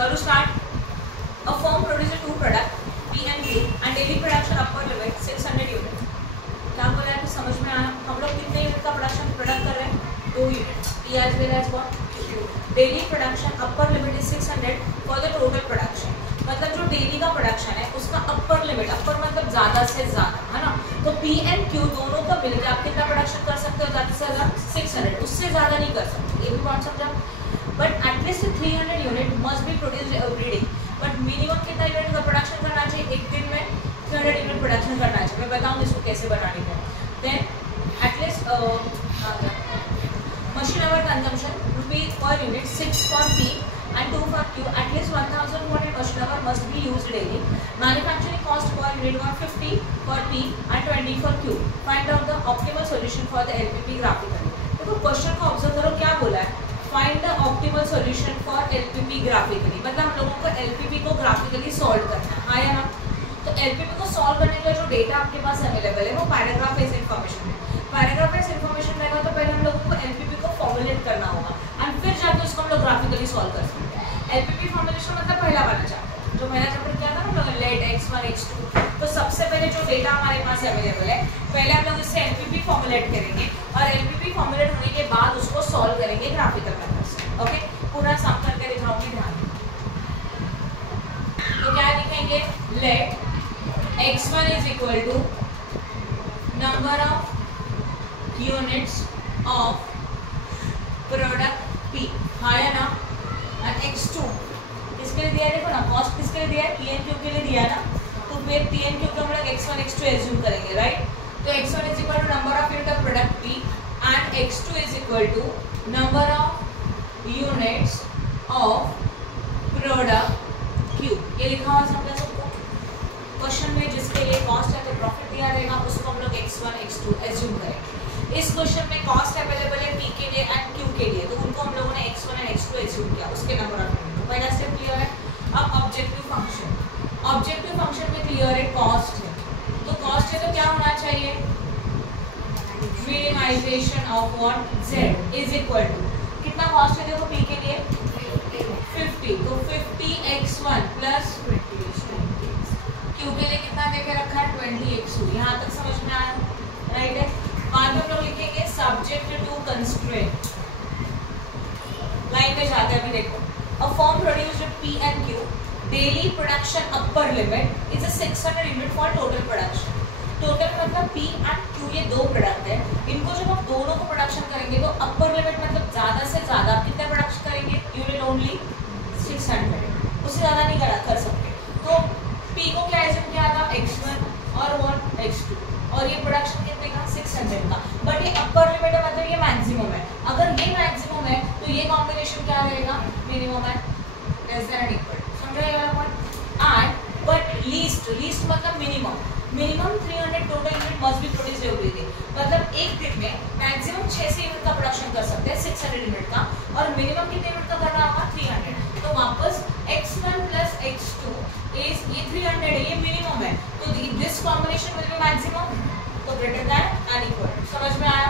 करो start. A firm produces two product P and Q and daily production upper limit 600 unit. क्या बोला है कि समझ में आया? हम लोग कितने यूनिट का प्रोडक्ट कर रहे हैं? 2 unit. P as well as what? Q। Daily production upper limit is 600 for the total production. मतलब जो डेली का प्रोडक्शन है उसका अपर लिमिट, अपर मतलब ज्यादा से ज्यादा, है ना। तो P and Q दोनों का मिलकर आप कितना प्रोडक्शन कर सकते हो? ज्यादा से ज्यादा 600, उससे ज्यादा नहीं कर सकते। ये भी बात समझा। But at least 300 unit must be produced every day. But minimum कितना यूनिट का प्रोडक्शन करना चाहिए? एक दिन में 300 यूनिट प्रोडक्शन करना चाहिए। मैं बताऊँ इसको कैसे बनाने का। Then at least machine hour consumption rupee per unit 6 for P and 2 for Q. At least 1200 machine hour must be used daily. Manufacturing cost per unit 150 for P and 20 for Q. Find out the optimal solution for the LPP graphically. देखो question को observe करो, क्या बोला है? Find the optimal solution for LPP graphically. मतलब हम लोगों को LPP को ग्राफिकली सॉल्व करना है, हाँ या ना? तो LPP को सॉल्व करने का जो डेटा आपके पास अवेलेबल है वो पैराग्राफ बेस्ड इन्फॉर्मेशन है। पैराग्राफ बेस्ड इन्फॉर्मेशन रहेगा तो पहले हम लोगों को LPP को फॉर्मुलेट करना होगा एंड फिर जाके उसको हम लोग ग्राफिकली सॉल्व कर सकते हैं। LPP फॉर्मुलेशन मतलब पहला वाला चैप्टर, जो पहला चैप्टर क्या था ना हम लोग लेट x1 x2। तो सबसे पहले जो डेटा हमारे पास अवेलेबल है, पहले हम लोग इससे LPP फॉर्मुलेट करेंगे और LPP फॉर्मुलेट होने के बाद उसको सॉल्व करेंगे ग्राफिकल मेथड से। ओके, पूरा सम करके दिखाऊंगी, ध्यान। तो क्या लिखेंगे? Let x1 is equal to number of units of product P, हाँ या ना। और x2 किसके लिए दिया है? देखो ना, कॉस्ट किसके लिए दिया है? P and Q के लिए दिया है ना। तो फिर P and Q को हम लोग x1 x2 एज्यूम करेंगे, राइट। तो x1 is equal to number of unit of product P and x2 is equal to number of units of product Q। ये लिखा हुआ समझा सबको? क्वेश्चन में जिसके लिए कॉस्ट है तो प्रॉफिट दिया रहेगा, उसको हम लोग x1 x2 एज्यूम करेंगे। इस क्वेश्चन में कॉस्ट अवेलेबल है P के लिए एंड Q के लिए, तो उनको हम लोगों ने x1 एंड x2 एज्यूम किया, उसके नंबर ऑफ यूनिट। पहला स्टेप क्लियर है। अब ऑब्जेक्टिव फंक्शन, ऑब्जेक्टिव फंक्शन में क्लियर है, कॉस्ट है। तो कॉस्ट है तो क्या होना चाहिए? Minimization of what? Z is equal to कितना कॉस्ट है देखो P के लिए 50, तो 50x1 प्लस 20x2। Q के लिए कितना देके रखा है? 20x2। यहाँ तक समझ में आया, राइट है। बाद में हम लोग लिखेंगे सब्जेक्ट टू कंस्ट्रेंट। लाइन पे जाते हैं, अभी देखो। A firm produced P and Q daily production upper limit is a 600 unit for total production. Total मतलब P and Q ये दो प्रोडक्ट है, इनको जब हम दोनों को प्रोडक्शन करेंगे तो अपर लिमिट मतलब ज्यादा से ज्यादा कितना प्रोडक्शन करेंगे? यूनिट ओनली 600, उससे ज्यादा नहीं कर सकते। तो P को क्या एज्यूम किया था? x1 और what? x2, और ये प्रोडक्शन कितने का? 600 का। बट ये अपर लिमिट है, मतलब ये मैक्सिमम है। अगर ये मैक्सिमम है तो ये कॉम्बिनेशन क्या रहेगा? मिनिमम है, लेस देन एंड इक्वल। समझ रहे हो point? And but least, least मतलब minimum, minimum 300 total unit must be produced every day. मतलब एक दिन में मैक्सिमम 6 से यूनिट का प्रोडक्शन कर सकते हैं 600 यूनिट का, और मिनिमम कितने यूनिट का करना होगा? 300। तो वापस x1 प्लस x2 इज ये 300 है, ये मिनिमम है, तो this combination will be maximum, तो ग्रेटर दैन एंड इक्वल। समझ में आया?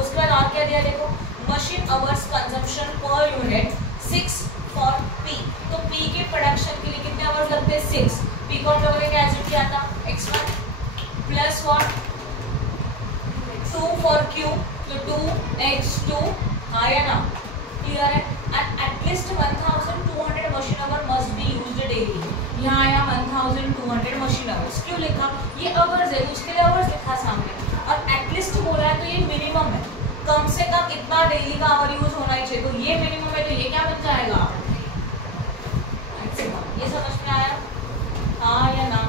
उसके बाद और क्या दिया देखो, मशीन आवर्स कंजम्पशन पर यूनिट 6 फॉर P। तो P के प्रोडक्शन के लिए कितने आवर्स लगते हैं? 6। P को हम लोगों ने क्या एज्यूम किया था? x1 plus what? 2 for Q, तो 2x2, हाँ या ना? क्लियर है। And at least 1200 machine our must be used daily. यहाँ आया 1200 मशीन आवर्स। क्यों लिखा? ये आवर्स है, उसके लिए आवर्स लिखा सामने, और एटलीस्ट बोला है तो ये मिनिमम है, कम से कम इतना डेली का आवर यूज होना ही चाहिए। तो ये मिनिमम है, तो ये क्या बन जाएगा? ये समझ में आया, हाँ या ना?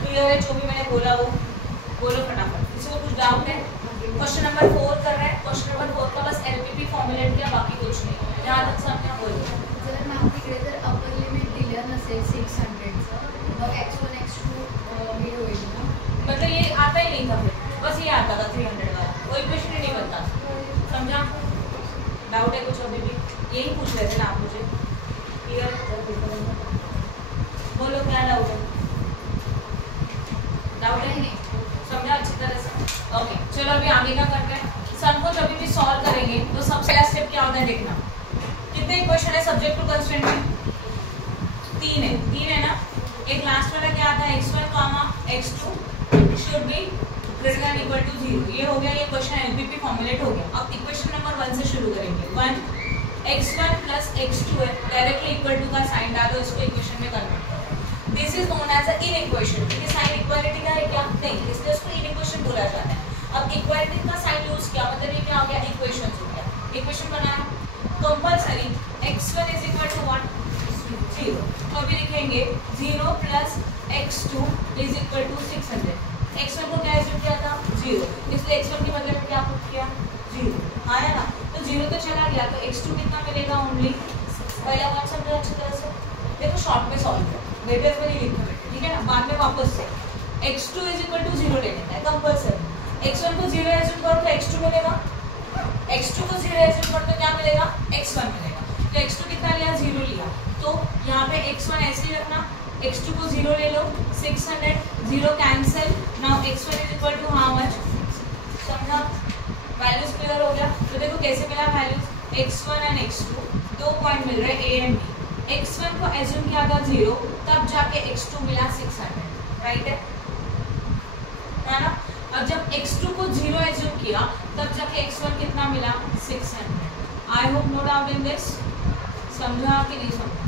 क्लियर है? जो भी मैंने बोला वो बोलो फटाफट। किसी को कुछ डाउट है? क्वेश्चन नंबर 4 कर रहे हैं। क्वेश्चन नंबर 4 का बस LPP फॉर्मुलेट किया, बाकी कुछ नहीं। यहाँ तक समझा? बोलो। जर मॅम तिकडे जर अपर लिमिट दिलं नसेल 600चं, मग x1 x2 हे होईल ना? मतलब ये आता ही नहीं था, फिर बस ये आता था 300 वाला, कोई क्वेश्चन ही नहीं बनता। समझा? डाउट है कुछ अभी भी? यही पूछ रहे थे ना आप मुझे? क्लियर? बोलो क्या डाउट है? डाउट है नहीं? समझा अच्छी तरह से? ओके, चलो अभी आगे क्या करते हैं। सम को जब भी सॉल्व करेंगे तो सबसे पहला स्टेप क्या होता है देखना। कितने इक्वेशन है सब्जेक्ट टू कंस्ट्रेंट में? तीन है ना। एक लास्ट वाला क्या आता है, x1 comma x2 should be greater than equal to 0। ये हो गया, ये क्वेश्चन एलपीपी फॉर्मुलेट हो गया। अब इक्वेशन नंबर 1 से शुरू करेंगे। 1 x1 प्लस x2 है, डायरेक्टली इक्वल टू का साइन डालो, इसको इक्वेशन में कन्वर्ट करो। This is known as a inequation, क्योंकि साइन इक्वालिटी का है क्या, नहीं, इसलिए उसको इनइक्वेशन बोला जाता है। अब इक्वालिटी का साइन यूज किया, मतलब ये क्या हो गया, इक्वेशन हो गया। इक्वेशन बनाया compulsory, x1 is equal to 1 0। तो अभी लिखेंगे 0 plus x2 is equal to 600। x1 को क्या एज्यूम किया था 0, इसलिए x1 के बदले में क्या पुट किया 0 आया ना। तो 0 तो चला गया, तो x2 कितना मिलेगा ओनली। पहला बात समझो अच्छी तरह से, देखो शॉर्ट में सॉल्व करो, वेरिएबल्स में नहीं लिखना बेटे, ठीक है ना। बाद में वापस से x2 इज इक्वल टू 0 लेना है कंपलसरी। x1 को 0 एज्यूम करो तो x2 मिलेगा, x2 को 0 एज्यूम करो तो क्या मिलेगा, x1 मिलेगा। तो x2 कितना लिया 0 लिया, तो यहाँ पे x1 ऐसे ही रखना, x2 को 0 ले लो, 600 0 cancel. Now x1 is equal to how much, समझा, वैल्यूज क्लियर हो गया। तो देखो कैसे मिला वैल्यूज, x1 एंड x2 दो पॉइंट मिल रहे a एंड b। x1 को एज्यूम किया था 0, तब जाके x2 मिला 600, राइट है ना। अब जब x2 को 0 एज्यूम किया, तब जाके x1 कितना मिला 600। I hope no doubt in this, समझा कि नहीं समझा।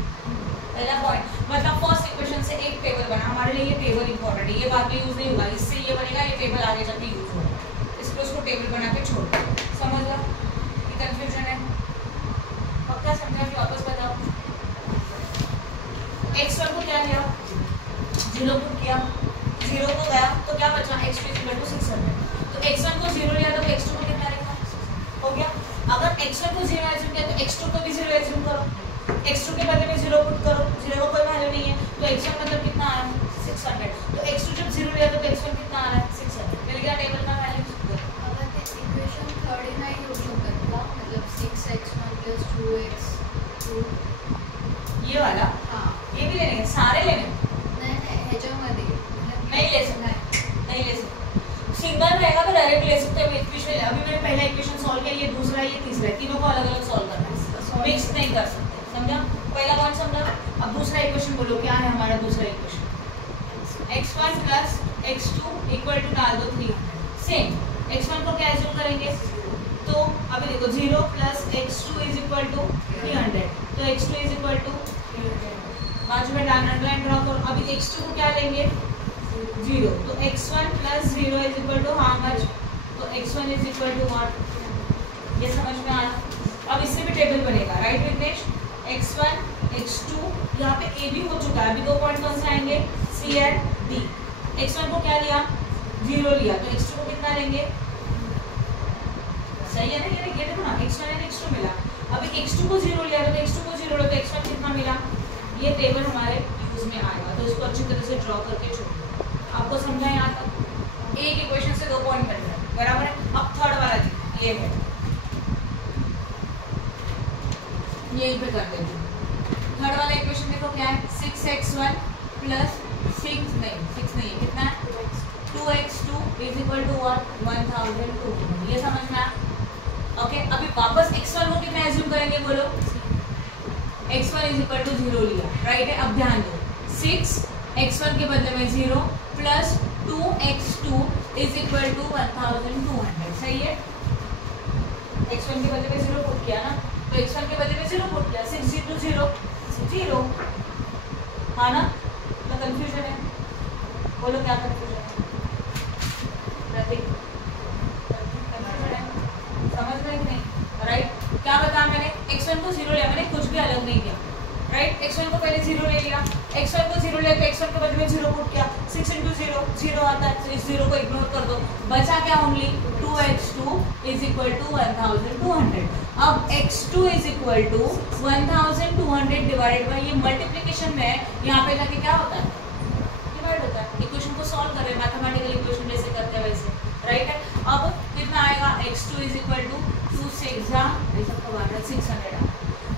पहला पॉइंट मतलब फर्स्ट इक्वेशन से एक टेबल बना, हमारे लिए ये टेबल इंपॉर्टेंट है, ये बाद में यूज नहीं होगा, इससे ये बनेगा, ये टेबल आगे जाके यूज होगा, इसलिए उसको टेबल बना के छोड़ दो। समझ लो, ये कंफ्यूजन है, पक्का समझा कि वापस बताओ। x1 को क्या लिया 0 पुट किया, 0 को गया तो क्या बचा x2 इक्वल टू 600। तो x1 को 0 लिया तो x2 को कितना लिखा हो गया। अगर x1 को 0 एज्यूम किया तो x2 को भी 0 एज्यूम करो, x2 के बदले में 0 पुट करो, 0 का कोई वैल्यू नहीं है, तो x1 मतलब कितना आ रहा है 600। तो x2 जब 0 लिया तो x1 कितना आ रहा है 600, मिल गया टेबल का वैल्यू। अगर इक्वेशन थर्ड ही नाही होऊ शकत का, मतलब 6x1 + 2x2 ये वाला, हाँ ये भी लेने सारे लेने नाही ह्याच्यामध्ये नहीं ले सकते, नहीं ले सकते। सिंगल रहेगा तो डायरेक्ट ले सकते हो इक्वेशन। अभी मैंने पहला इक्वेशन सॉल्व किया, ये दूसरा, ये तीसरा, तीनों को अलग अलग सॉल्व करना है, मिक्स नहीं कर सकते, समझा। पहला कौन समझा। अब दूसरा इक्वेशन बोलो, क्या है हमारा दूसरा equation, x1 plus x2 equal to डाल दो 300। सेम x1 को क्या एज्यूम करेंगे, तो अभी देखो 0 plus x2 is equal to 300, तो x2 इज इक्वल टू बाजू में अंडरलाइन ड्रॉ करो। अभी x2 को क्या लेंगे 0, तो x1 plus 0 is equal to how much, तो x1 is equal to what, ये समझ में आया। अब इससे भी टेबल बनेगा, राइट विघ्नेश। x1 x2 यहाँ पे a भी हो चुका है, अभी दो पॉइंट कौन से आएंगे c एंड d। x1 को क्या लिया 0 लिया, तो x2 को कितना लेंगे, सही है ना, ये देखो ना x1 एंड x2 मिला। अभी x2 को 0 लिया तो x2 को 0 लिया तो x1 कितना मिला, ये टेबल हमारे यूज में आएगा, तो इसको अच्छी तरह से ड्रॉ करके छोड़ो। आपको समझा यहाँ तक, एक इक्वेशन से दो पॉइंट मिल रहे हैं, बराबर है। अब थर्ड वाला देखो, ये है, यहीं पे कर देते हैं। थर्ड वाला इक्वेशन देखो क्या है, 6x1 प्लस 6 नहीं है, कितना है 2x2 is equal to what 1200। ये समझ में आया, ओके। अभी वापस x1 को कितना एज्यूम करेंगे बोलो, x1 इज इक्वल टू 0 लिया, राइट है। अब ध्यान दो, 6x1 के बदले में 0 plus 2x2 is equal to 1200, सही है। x1 के बदले में 0 पुट किया ना, तो x1 के बदले में 0 पुट किया, 6 × 0 0, हाँ ना। तो कंफ्यूजन है, बोलो क्या कंफ्यूजन है, कंफ्यूजन है, समझ में नहीं, राइट। क्या बताया मैंने, x1 को 0 लिया, मैंने कुछ भी अलग नहीं किया, राइट। x1 को पहले 0 ले लिया, x1 को 0 लिया तो x1 के बदले में 0 पुट किया, 6 × 0 0 आता है, तो इस 0 को इग्नोर कर दो, बचा क्या only 2x2 is equal to 1200। अब x2 is equal to 1200 divided by, ये मल्टीप्लिकेशन में यहाँ पे जाके क्या होता है डिवाइड होता है। इक्वेशन को सॉल्व कर रहे हैं, मैथमेटिकल इक्वेशन जैसे करते हैं वैसे, राइट है। अब कितना आएगा, x2 इज इक्वल टू 2 6 600।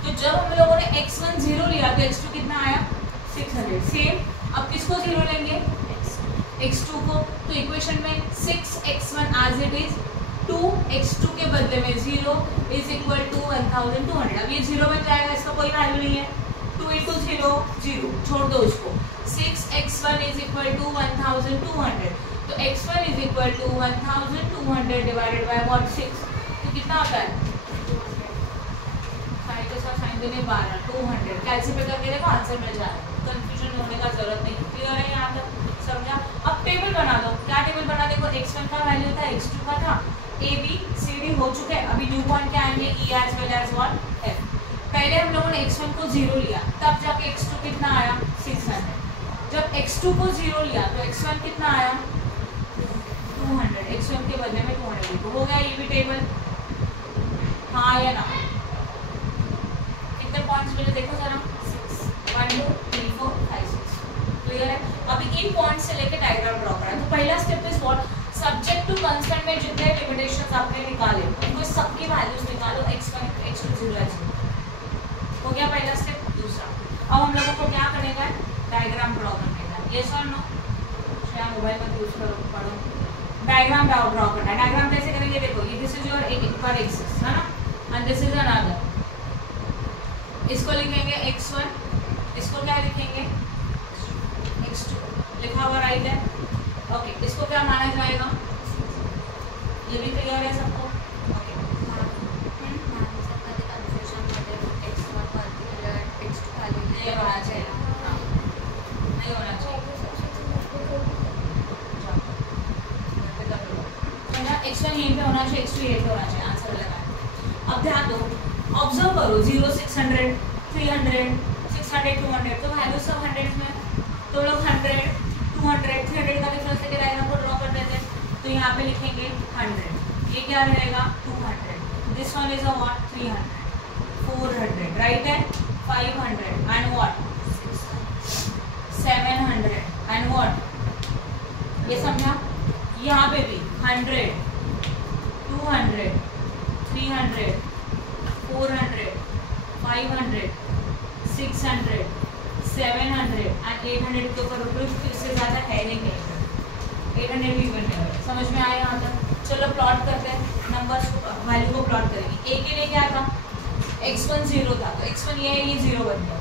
तो जब हम लोगों ने x1 0 लिया तो x2 कितना आया 600। सेम अब किसको 0 लेंगे, x2 को, तो इक्वेशन में 6x1 as it is, 2x2 के बदले में 0 इज इक्वल टू 1200। अब ये 0 बन जाएगा, इसका कोई वैल्यू नहीं है, 2 × 0 0 0, छोड़ दो उसको। 6x1 इज इक्वल टू 1200, तो x1 is equal to 1200 divided by what 6, तो कितना आता है? साइन के साथ साइन देने 12, 200। कैलसी पे करके देखो आंसर मिल जाएगा, कंफ्यूजन होने का जरूरत नहीं। क्लियर है यहाँ तक? समझा? अब टेबल बना दो। क्या टेबल बना? देखो x1 का वैल्यू था, x2 का था, a b c d हो चुके हैं। अभी न्यू पॉइंट क्या आएंगे? e as well as what f। पहले हम लोगों ने x1 को 0 लिया, तब जाके x2 कितना आया? 600। जब x2 को 0 लिया तो x1 कितना आया? 200। x1 के बदले में 200 लिखो। हो गया ये भी टेबल? हाँ या ना? कितने पॉइंट्स मिले देखो जरा? 6, 1 2 3 4 5 6। क्लियर है? अभी इन पॉइंट से लेके डायग्राम ड्रॉ करना है। तो पहला step is what? Subject to constant में जितने लिमिटेशंस आपने निकाले उनको सबकी वैल्यूज निकालो। x1 x2 0 हो गया पहला स्टेप। दूसरा, अब हम लोगों को क्या करने का है? डायग्राम ड्रॉ करने का। यस और नो? क्या मोबाइल मत यूज करो, पढ़ो। डायग्राम ड्रॉ करना है। डायग्राम कैसे करेंगे? देखो ये दिस इज योर एक पर एक्सिस है ना, एंड दिस इज अनदर। इसको लिखेंगे x1, इसको क्या लिखेंगे? x2 लिखा हुआ राइट है। ओके, इसको क्या माना जाएगा? ये भी क्लियर है सबको? ओके, नहीं होना चाहिए, नहीं होना चाहिए। x1 यहीं पे होना चाहिए, x2 यहीं पे होना चाहिए। आंसर लगा है। अब ध्यान दो, ऑब्जर्व करो 0 600 300 600 200, तो वैल्यू सब 100 में, तो लोग 100 200 300 का डिफरेंस लेके डायग्राम को ड्रॉ कर देते हैं। तो यहाँ पे लिखेंगे 100, ये क्या रहेगा? 200, this one is a what? 300 400 right है, 500 एंड व्हाट 700 एंड व्हाट, ये समझा? यहाँ पे भी 100 200 300 400 500 600 700 एंड 800 के ऊपर रुपये, इससे ज़्यादा है नहीं कहीं पर। 800 भी इवन है। समझ में आया यहाँ तक? चलो प्लॉट करते हैं, नंबर्स को वैल्यू को प्लॉट करेंगे। a के लिए क्या था? x1 0 था, तो x1 ये है, ये 0 बन गया।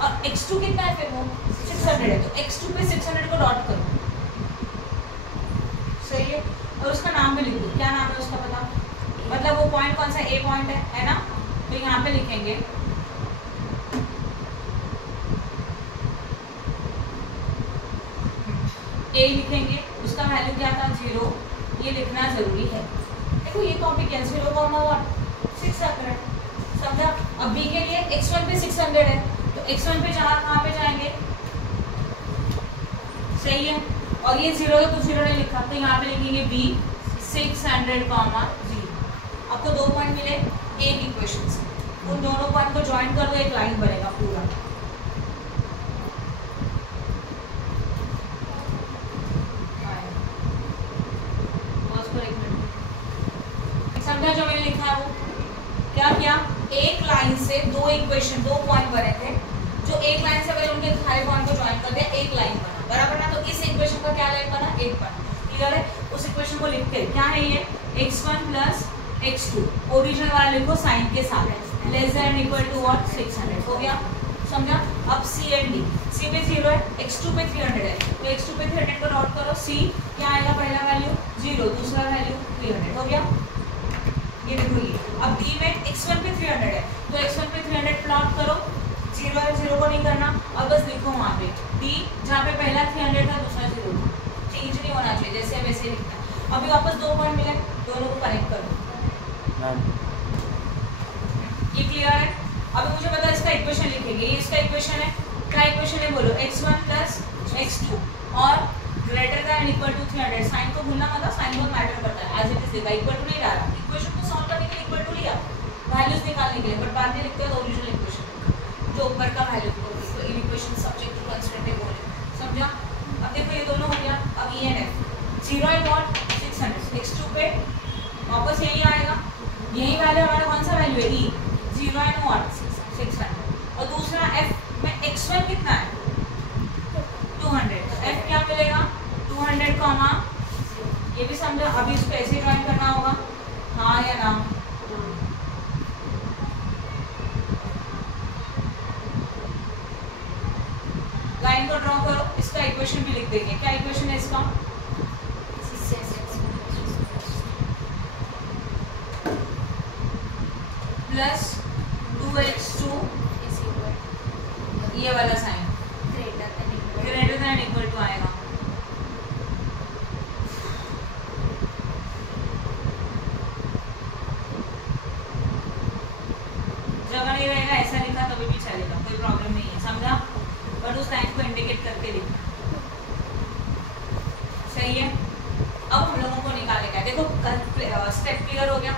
और x2 कितना है फिर? वो 600 है, तो x2 पे 600 को डॉट करो। सही है? और उसका नाम भी लिख दो। क्या नाम है उसका पता? मतलब वो पॉइंट कौन सा? a पॉइंट है ना? तो यहाँ पे लिखेंगे a लिखेंगे, उसका वैल्यू क्या था? 0। ये लिखना जरूरी है। देखो ये कॉपी किया, 0 कॉमा व्हाट 600। समझा? अब b के लिए x1 पे 600 है, तो x1 पे कहाँ पे जाएंगे? सही है? और ये 0 है तो 0 नहीं लिखा, तो यहाँ पे लिखेंगे b 600 कॉमा 0। आपको 2 पॉइंट मिले एक इक्वेशन से, उन दोनों पॉइंट को ज्वाइन कर दो, एक लाइन बनेगा पूरा। समझा? जो मैंने लिखा है वो क्या किया? एक लाइन से दो इक्वेशन, 2 पॉइंट बने थे, जो एक लाइन से पहले उनके सारे पॉइंट को ज्वाइन कर दिया, एक लाइन बना, बराबर ना? तो इस इक्वेशन का क्या लाइन बना? एक बना। क्लियर है? उस इक्वेशन को लिखते हैं, क्या है ये? x1 प्लस x2, ओरिजिनल वाला लिखो साइन के साथ, less than equal to what 600। हो गया? समझा? अब c एंड d, c पे 0 है, x2 पे 300 है, तो x2 पे 300 को नोट करो। c क्या आएगा? पहला वैल्यू 0, दूसरा वैल्यू 300। हो गया? ये देखो ये। अब d में x1 पे 300 है, तो x1 पे 300 प्लॉट करो। 0 है, 0 को नहीं करना, और बस लिखो वहाँ पे d, जहाँ पे पहला 300 था दूसरा 0 था, चेंज नहीं होना चाहिए, जैसे वैसे लिखना। अभी वापस 2 पॉइंट मिले, दोनों को कनेक्ट कर दो। ये क्लियर है? अभी मुझे पता है इसका इक्वेशन लिखेंगे, ये इसका इक्वेशन है। क्या इक्वेशन है बोलो? x1 प्लस x2 और greater than equal to 300। Sign को भूलना मत, साइन बहुत मैटर करता है। एज इट इज देखा, इक्वल टू नहीं डाला, इक्वेशन को सॉल्व करने के लिए इक्वल टू लिया, वैल्यूज निकालने के लिए, बट बाद में लिखते हैं ओरिजिनल इक्वेशन जो ऊपर का वैल्यू को, तो in equation subject to constant बोले। समझा? अब देखो ये दोनों हो गया। अब e and f, 0 and what 600, x2 पे वापस यही आएगा, यही वैल्यू हमारा कौन सा वैल्यू है? e, 0 एंड व्हाट 600, और दूसरा f में x1 कितना है? 200, तो f क्या मिलेगा? 200 कॉमा, ये भी समझा? अभी इसको ऐसे ज्वाइन करना होगा, हाँ या ना? ड्रॉ करो, इसका इक्वेशन भी लिख देंगे। क्या इक्वेशन है इसका? प्लस 2x2 ये वाला sign greater than equal to आएगा। जगह नहीं रहेगा ऐसा लिखा तभी भी चलेगा, कोई प्रॉब्लम नहीं है, समझा? बट उस लाइन को इंडिकेट करके लिखना, सही है। अब हम लोगों को निकालेगा, देखो स्टेप क्लियर हो गया।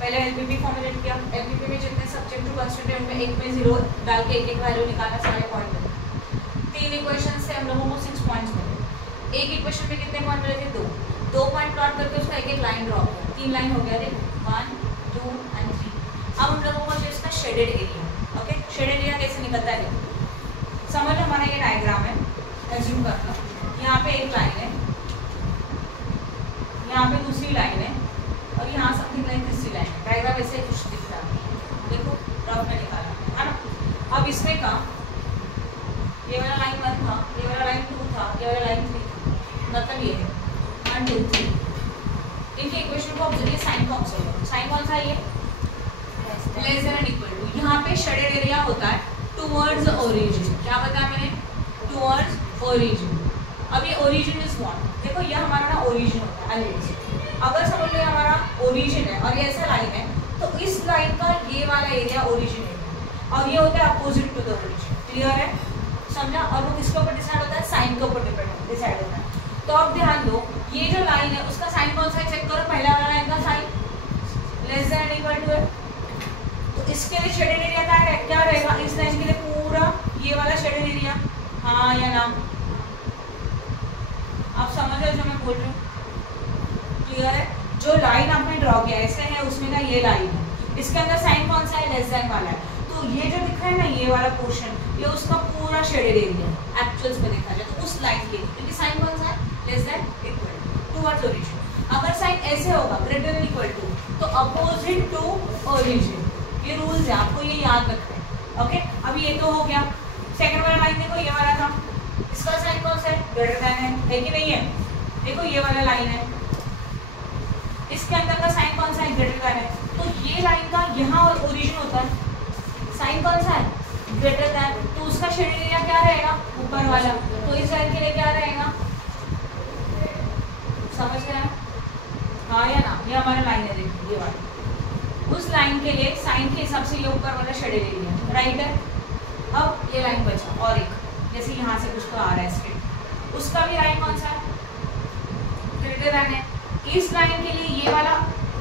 पहले एलपीपी फॉर्मुलेट किया, एलपीपी में जितने सब्जेक्ट टू कंस्टिट्यूएंट में एक में 0 डाल के एक वैल्यू निकाला, सारे पॉइंट मिले। 3 इक्वेशन से हम लोगों को 6 पॉइंट्स मिले। एक इक्वेशन में कितने पॉइंट मिले थे? 2 पॉइंट प्लॉट करके उसका एक लाइन ड्रॉ किया, 3 लाइन हो गया। देखो 1 2 एंड 3। अब हम लोगों को जो इसका shaded area, okay, shaded area कैसे निकलता है? समझ लो हमारा ये डायग्राम है, एज्यूम कर लो यहाँ पे एक लाइन है, यहाँ पे दूसरी लाइन है और यहाँ समथिंग लाइन तीसरी लाइन है। डायग्राम ऐसे कुछ दिख रहा है, देखो रफ में निकाला है ना। अब इसमें का ये वाला लाइन 1 था, ये वाला लाइन 2 था, ये वाला लाइन 3 था, मतलब ये है 1 2 3। इनके इक्वेशन को ऑब्जर्व, साइन को ऑब्जर्व करो। साइन कौन सा है? ये लेस देन इक्वल टू। यहाँ पे शेडेड एरिया होता है टुवर्ड्स ओरिजिन। क्या बताया मैंने? Towards origin. अब ये ओरिजिन इज व्हाट? देखो ये हमारा ना ओरिजिन होता है। अगर समझ लो हमारा ओरिजिन है और ये ऐसा लाइन है, तो इस लाइन का ये वाला एरिया ओरिजिन है और ये होता है opposite to the origin. Clear है? समझा? और वो किसके ऊपर डिसाइड होता है? साइन के ऊपर डिसाइड होता है। तो अब ध्यान दो, ये जो लाइन है उसका साइन कौन सा है? चेक करो, पहला वाला लाइन का sign less than equal to है, तो इसके लिए शेडेड एरिया क्या रहेगा? इस लाइन के लिए पूरा ये वाला शेडेड एरिया, हाँ या ना? आप समझ रहे हो जो मैं बोल रही हूँ? क्लियर है? जो लाइन आपने ड्रॉ किया ऐसे है, उसमें का ये लाइन है, इसके अंदर साइन कौन सा है? लेस देन वाला है। तो ये जो दिख रहा है ना, ये वाला पोर्शन, ये उसका पूरा शेडेड एरिया है एक्चुअल्स में देखा जाए तो, उस लाइन के लिए, क्योंकि साइन कौन सा है? Less than equal towards origin. अगर साइन ऐसे होगा ग्रेटर देन इक्वल टू, तो अपोजिट टू ओरिजिन। ये रूल्स है, आपको ये याद रखना है। ओके, अभी ये तो हो गया। सेकंड वाला लाइन देखो, ये वाला था, इसका साइन कौन सा है? ग्रेटर देन है कि नहीं है? देखो ये वाला लाइन है, इसके अंदर का साइन कौन सा है? ग्रेटर देन है। तो ये लाइन का यहाँ ओरिजिन होता है, साइन कौन सा है? Greater than. तो उसका शेडेड एरिया क्या रहेगा? ऊपर वाला। तो इस लाइन के लिए क्या रहेगा? समझ गए? हाँ या ना? ये हमारा लाइन है, देखिए ये वाला। उस लाइन के लिए साइन के हिसाब से ये ऊपर वाला शेडेड एरिया, राइट है? अब ये लाइन बचा और एक, जैसे यहाँ से कुछ तो आ रहा है स्ट्रेट, उसका भी लाइन कौन सा है? ग्रेटर देन है। इस लाइन के लिए ये वाला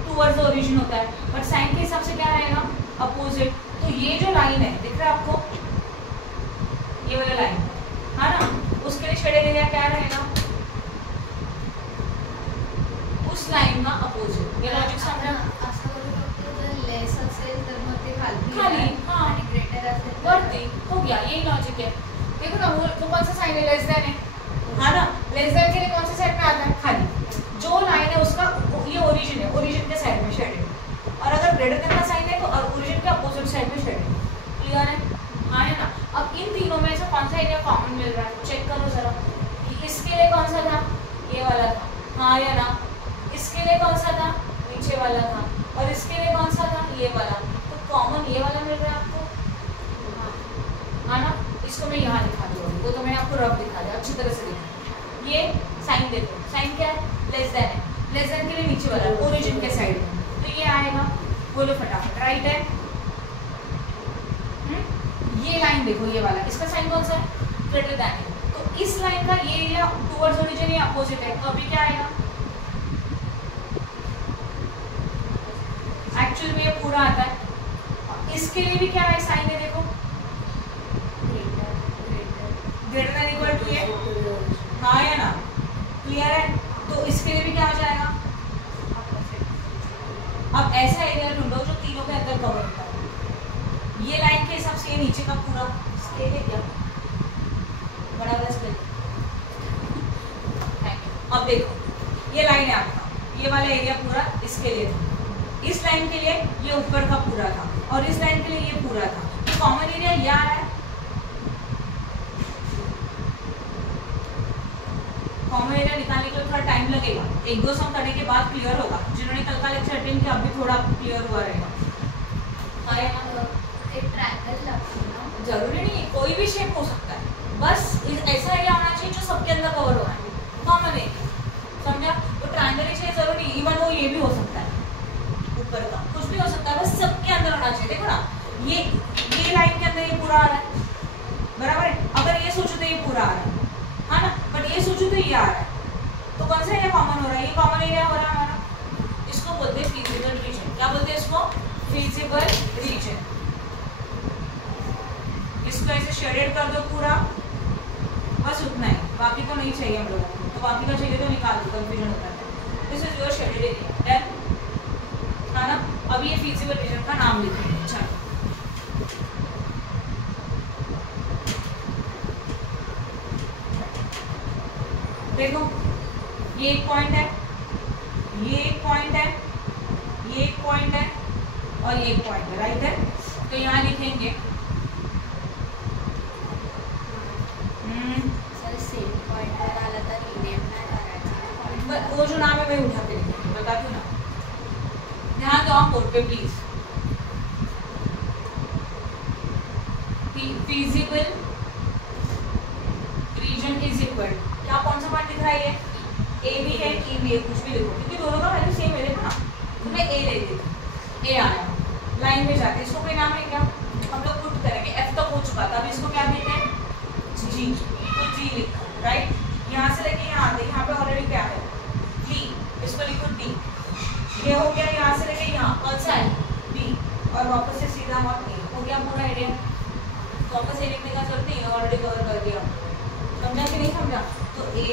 टुवर्ड्स ओरिजिन होता है, बट साइन के हिसाब से क्या रहेगा? अपोजिट। तो ये जो लाइन है, दिख रहा है आपको? ये वाला लाइन, है ना? उसके लिए शेडेड एरिया क्या रहेगा? उस लाइन का अपोजिट। ये लॉजिक समझा? लेस असेल तर मग ते खाली, हाँ, आणि ग्रेटर असेल तर वरती। हो गया, यही लॉजिक है। देखो ना, वो कौन सा साइन है? लेस देन है, हाँ ना? लेस देन के लिए कौन सा साइड में आता है? खाली। जो लाइन है उसका ये ओरिजिन है, ओरिजिन के साइड में शेडेड, और अगर ग्रेटर देन का साइन है तो ओरिजिन के अपोजिट साइड में शेडेड। क्लियर है? हाँ है ना? अब इन तीनों में से कौन सा एरिया कॉमन मिल रहा है? चेक करो जरा कि इसके लिए कौन सा था? ये वाला था, हाँ या ना? इसके लिए कौन सा था? नीचे वाला था। और इसके लिए कौन सा था? ये वाला। तो कॉमन ये वाला मिल रहा है आपको, हाँ ना? इसको मैं यहाँ दिखा दूँ, वो तो मैंने आपको रफ दिखा दिया, अच्छी तरह से दिखा। ये साइन देखो, साइन क्या है? लेस देन है। लेस देन के लिए नीचे वाला ओरिजिन के साइड में, तो ये आएगा। बोलो फटाफट, राइट है? ये लाइन देखो, ये वाला, इसका साइन कौन सा है? ग्रेटर देन है। तो इस लाइन का ये एरिया टुवर्ड्स ओरिजिन या अपोजिट है, तो अभी क्या आएगा? एक्चुअल में ये पूरा आता है। इसके लिए भी क्या है? साइन है, देखो ग्रेटर देन इक्वल टू ये, हाँ या ना? क्लियर है? तो इसके लिए भी क्या हो जाएगा? अब ऐसा एरिया ढूंढो जो तीनों के अंदर कवर होता है। ये लाइन के हिसाब से ये नीचे का पूरा स्केल है, क्या बड़ा वाला स्केल। Thank you. अब देखो ये लाइन है आपका, ये वाला एरिया पूरा इसके लिए था, इस लाइन के लिए ये ऊपर का पूरा था, और इस लाइन के लिए ये पूरा था। तो कॉमन एरिया यह है, कॉमन एरिया निकालने के लिए थोड़ा टाइम लगेगा, 1-2 सम करने के बाद क्लियर होगा। जिन्होंने कल का लेक्चर अटेंड किया अभी थोड़ा क्लियर हुआ रहेगा। एक ट्रायंगल लगता है ना, जरूरी नहीं कोई भी शेप हो सकता है, बस ऐसा एरिया होना चाहिए जो सबके अंदर कवर हो रहा है, कॉमन एरिया, समझा? तो ट्रायंगल ही चाहिए जरूरी नहीं, इवन वो ये भी हो सकता है, ऊपर का कुछ भी हो सकता है, बस सबके अंदर होना चाहिए। देखो ना ये लाइन के अंदर ये पूरा आ रहा है, बराबर है। अगर ये सोचो तो ये पूरा आ रहा है, हाँ ना, बट ये सोचो तो ये आ रहा है, तो कौन सा एरिया कॉमन हो रहा है? ये कॉमन एरिया हो रहा है हमारा। इसको बोलते हैं फीजिबल रीजन। क्या बोलते हैं इसको? Feasible reason. इसको ऐसे शेडेड कर दो पूरा, बस उतना ही, बाकी तो नहीं चाहिए हम लोगों को, तो बाकी का चाहिए तो निकाल दो, कंफ्यूजन होता है। This is your shaded area, done, है ना? अब ये फीजिबल रीजन का नाम लिखेंगे। चलो देखो, ये एक पॉइंट है, ये एक पॉइंट है, ये एक पॉइंट है और ये एक पॉइंट है, राइट है? तो यहाँ लिखेंगे वो जो नाम है मैं उठा के लिखूंगी, बता दूं ना। ध्यान दो आप बोर्ड पे please. Feasible reason is equal, क्या कौन सा पॉइंट दिख रहा है? ये ए भी है, ई भी है, कुछ भी लिखो क्योंकि दोनों का वैल्यू सेम है। देखो ना, तुम्हें ए ले ली, ए आया लाइन में जाके, इसको कोई नाम है क्या? हम लोग पुट करेंगे, एफ तक हो चुका था, अब इसको क्या देते हैं? जी, तो जी लिखो, राइट? यहाँ से लेके यहाँ आते, यहाँ पे ऑलरेडी क्या है? डी, इसको लिखो डी। ये हो गया, यहाँ से लेके यहाँ कौन सा है? बी, और वापस से सीधा और ए हो गया पूरा एरिया। वापस ए लिखने का जरूरत नहीं है, ऑलरेडी कवर कर दिया। समझा कि नहीं समझा? तो ए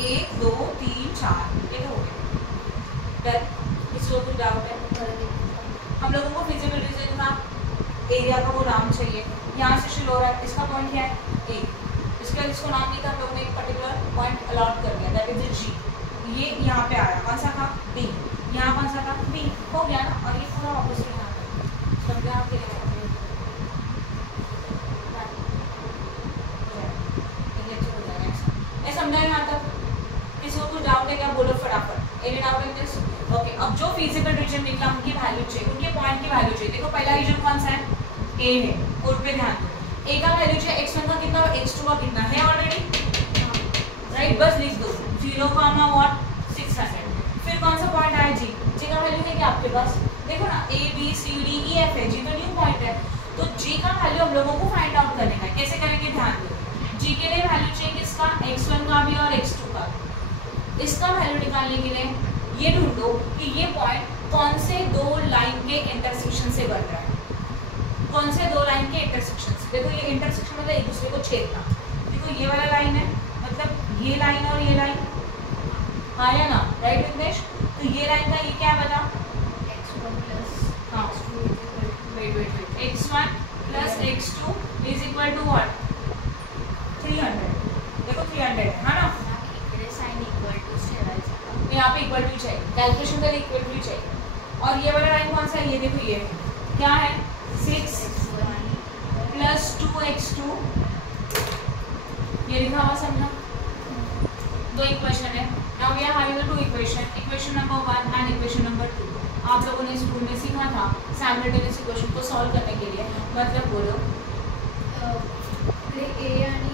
1 2 3 4 ये हो गया, डन। इसको कुछ डाउट है? हम लोगों को फिजिबल रीजन का एरिया का वो नाम चाहिए। यहाँ से शुरू हो रहा है, इसका पॉइंट क्या है? ए, इसको नाम नहीं था, हम लोगों ने एक पर्टिकुलर पॉइंट अलॉट कर दिया, दैट इज जी। ये यहाँ पे आया, कौन सा था? डी। यहाँ कौन सा था? बी। हो गया ना, और ये पूरा वापस से यहाँ पे समझा आपके लिए। समझा यहाँ तक? किसी को कुछ डाउट है क्या? बोलो फटाफट। Any doubt in this? Okay, अब जो फिजिकल रीजन निकला उनकी वैल्यू चाहिए, उनके पॉइंट की वैल्यू चाहिए। देखो पहला रीजन कौन सा है? ए है, कोड पे ध्यान दो। ए का वैल्यू चाहिए, x1 का कितना और x2 का कितना है ऑलरेडी, राइट? बस लिख दो 0, व्हाट 600। फिर कौन सा पॉइंट आया? जी। जी का वैल्यू है क्या आपके पास? देखो ना, A B C D E F है, जी तो न्यू पॉइंट है, तो जी का वैल्यू हम लोगों को फाइंड आउट करने का है। कैसे करेंगे? ध्यान दो, जी के लिए वैल्यू चाहिए किसका? x1 का भी और x2 का। इसका वैल्यू निकालने के लिए ये ढूंढो कि ये पॉइंट कौन से दो लाइन के इंटरसेक्शन से बन रहा है, कौन से दो लाइन के इंटरसेक्शन से। देखो ये इंटरसेक्शन मतलब एक दूसरे को छेदना। देखो ये वाला लाइन है, मतलब ये लाइन और ये लाइन, हाँ या ना, राइट विघ्नेश? तो ये लाइन का ये क्या बता? x1 प्लस हाँ, wait x1 plus x2 is equal to what? 300। देखो 300 है ना, साइन इक्वल टू से यहाँ पे इक्वल टू चाहिए, कैलकुलेशन के लिए इक्वल टू चाहिए। और ये वाला लाइन कौन सा है? ये देखो, ये क्या है? 6 प्लस 2x2, ये लिखा हुआ समझा? दो इक्वेशन है। Now we are having two equation, equation number 1 and equation number 2। आप लोगों ने स्कूल में सीखा था साइमल्टेनियस इक्वेशन को सॉल्व करने के लिए, मतलब बोलो ए आणि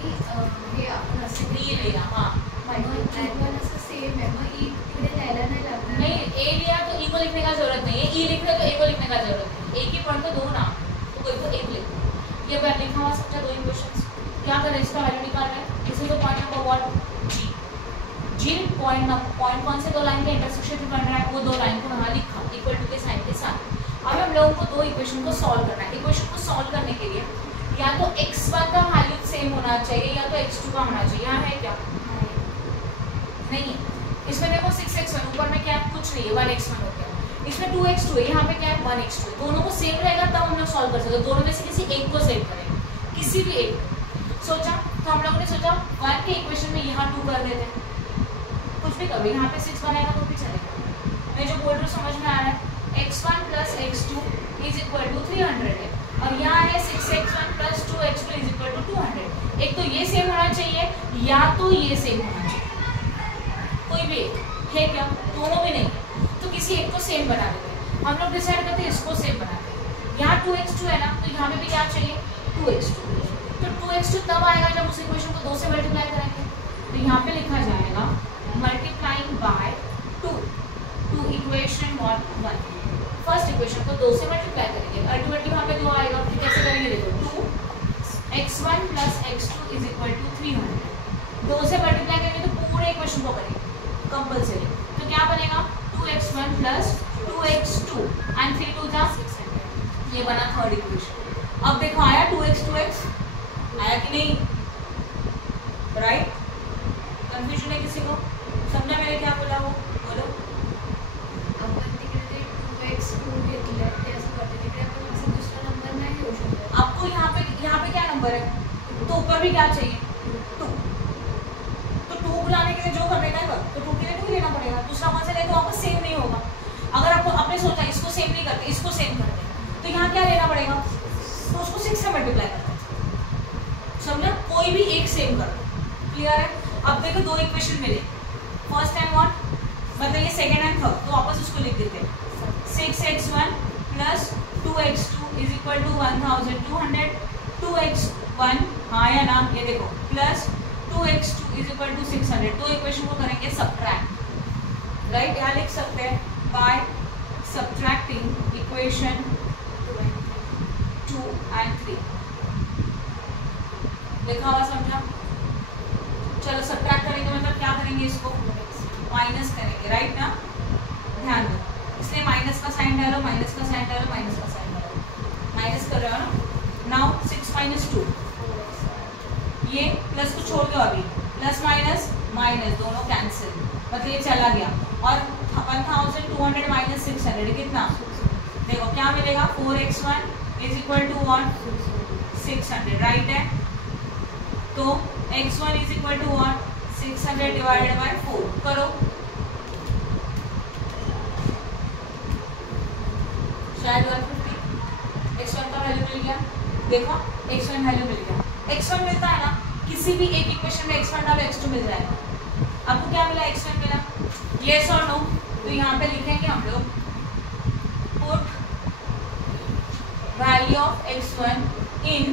हे आपण असं बी लिया, हाँ सेम है, मग ई इकडे द्यायला नाही लागणार। नहीं, ए लिया तो ई को लिखने का जरूरत नहीं है, ई लिख रहे तो ए को लिखने का जरूरत नहीं। एक ही पॉइंट तो दो ना, तो कोई तो एक लिखो। ये बार लिखा हुआ समझा? दो इक्वेशंस क्या करें? इसका वैल्यू निकाल रहे हैं, इसी को point number what? G. G point कौन से दो लाइन के इंटरसेक्शन पे बन रहा है, वो दो लाइन को वहाँ लिखा इक्वल टू के साइन के साथ। अब हम लोगों को दो इक्वेशन को सॉल्व करना है। इक्वेशन को सॉल्व करने के लिए या तो x1 का वैल्यू सेम होना चाहिए या तो x2 का होना चाहिए। यहाँ है क्या? नहीं, इसमें देखो 6x1 ऊपर में क्या है? कुछ नहीं है, 1x1 हो गया। इसमें 2x2 है, यहाँ पे क्या है? 1x2। दोनों को सेम रहेगा तब हम लोग सॉल्व कर सकते हैं। दोनों में से किसी एक को सेव करेंगे, किसी भी एक सोचा। तो हम लोगों ने सोचा 1 के इक्वेशन में यहाँ 2 कर देते हैं, कुछ भी करो, यहाँ पे 6 बनाएगा तो भी चलेगा। मैं जो बोल रही हूँ समझ में आ रहा है? x1 plus x2 is equal to 300 है, और यहाँ है 6x1 plus 2x2 is equal to 200। एक तो ये सेम होना चाहिए या तो ये सेम होना चाहिए। कोई भी एक है क्या? दोनों भी नहीं है, तो किसी एक को सेम बना देते हैं। हम लोग डिसाइड करते हैं इसको सेम बनाते हैं। यहाँ 2x2 है ना, तो यहाँ पे भी क्या चाहिए 2x2। तो 2x2 तब आएगा जब उस इक्वेशन को 2 से मल्टीप्लाई करेंगे। तो यहाँ पे लिखा जाएगा multiplying by 2 to equation 1। First equation को 2 से मल्टीप्लाई करेंगे, अल्टीमेटली वहाँ पे 2 आएगा। तो कैसे करेंगे देखो, 2x1 plus x2 is equal to 300। 2 से मल्टीप्लाई करेंगे तो पूरे इक्वेशन को करेंगे कंपल्सरी। तो क्या बनेगा 2x1 प्लस 2x2 एंड 3 2 जा 600। ये बना थर्ड इक्वेशन। अब देखो आया 2x आया कि नहीं? राइट? कंफ्यूजन है किसी को? समझा मैंने क्या बोला? वो बोलो। आपको यहाँ पे क्या नंबर है? तो ऊपर भी क्या चाहिए 2। तो 2 बुलाने के लिए जो करने का है तो 2 के लिए 2 लेना पड़ेगा। दूसरा कौन सा ले तो आपको सेम नहीं होगा। अगर आपको आपने सोचा इसको सेम नहीं करते, इसको सेम करते हैं, तो यहाँ क्या लेना पड़ेगा? तो उसको 6 से मल्टीप्लाई करते हैं। समझा? कोई भी एक सेम कर। क्लियर है? अब देखो 2 इक्वेशन मिले, फर्स्ट एंड व्हाट मतलब ये सेकंड एंड थर्ड, तो वापस उसको लिख देते हैं 6x1 plus 2x2 is equal to 1200। 2x1 हाँ या ना, ये देखो plus 2x2 is equal to 600। 2 equation को करेंगे सब्ट्रैक्ट। राइट? यहाँ लिख सकते हैं बाय सब्ट्रैक्टिंग इक्वेशन 2 and 3। लिखा हुआ समझा? चलो सब्ट्रैक्ट करेंगे मतलब क्या करेंगे, इसको माइनस करेंगे। राइट ना? ध्यान दो, इसलिए माइनस का साइन डालो, माइनस का साइन डालो, माइनस का साइन डालो। माइनस कर रहे हो ना? नाउ 6 minus 2, ये प्लस को छोड़ दो, अभी प्लस माइनस माइनस दोनों कैंसिल, मतलब ये चला गया। और 1200 माइनस 600 कितना? देखो क्या मिलेगा 4x1 is equal to 600। Right है? तो x1 is equal to 600 divided by 4 करो। शायद 150। x1 का वैल्यू मिल गया। देखो x1 वैल्यू मिल गया। x1 मिलता है ना, किसी भी एक इक्वेशन में x1 डालो x2 मिल जाएगा। आपको क्या मिला? x1 मिला। यस और नो? तो यहाँ पे लिखेंगे हम लोग put value of x1 in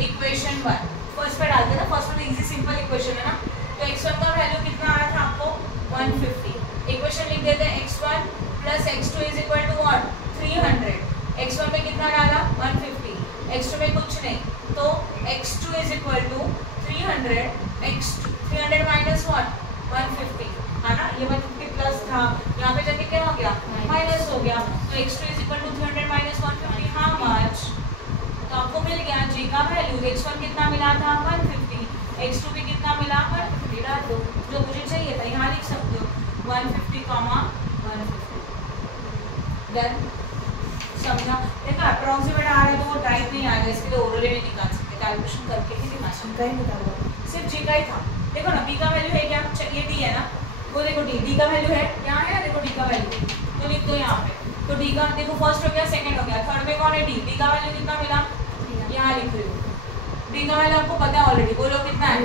equation 1। First पे डालते ना, फर्स्ट में इजी सिंपल इक्वेशन है ना। तो x1 का वैल्यू कितना आया था आपको 150। इक्वेशन लिख देते हैं x1 plus x2 is equal to 300। x1 में कितना डाला 150, x2 में कुछ नहीं, तो x2 is equal to 300। x2 300 minus 150 है ना, ये 150 प्लस था, यहाँ पे जाके क्या हो गया माइनस हो गया। तो x2 is equal to 300 minus 150 how much? तो आपको मिल गया g का वैल्यू। x1 कितना मिला था 150, x2 भी कितना मिला 150। डाल दो जो मुझे चाहिए था, यहाँ लिख सकते हो 150, 150। डन? समझा? देखो अप्रॉक्सीमेट आ रहा है तो वो टाइप नहीं आएगा, इसके लिए ओरली नहीं निकाल सकते, कैलकुलेशन करके ही निकाल सकते हैं। सिर्फ जी का ही था। देखो ना बी का वैल्यू है क्या? ये डी है ना, वो देखो डी का वैल्यू है यहाँ है, देखो डी का वैल्यू तो लिख दो यहाँ पे। तो डी का देखो फर्स्ट हो गया, सेकंड हो गया, थर्ड में कौन है? डी का वैल्यू कितना मिला? यहाँ लिख रही हूँ। डी का वैल्यू आपको पता है ऑलरेडी, बोलो कितना है?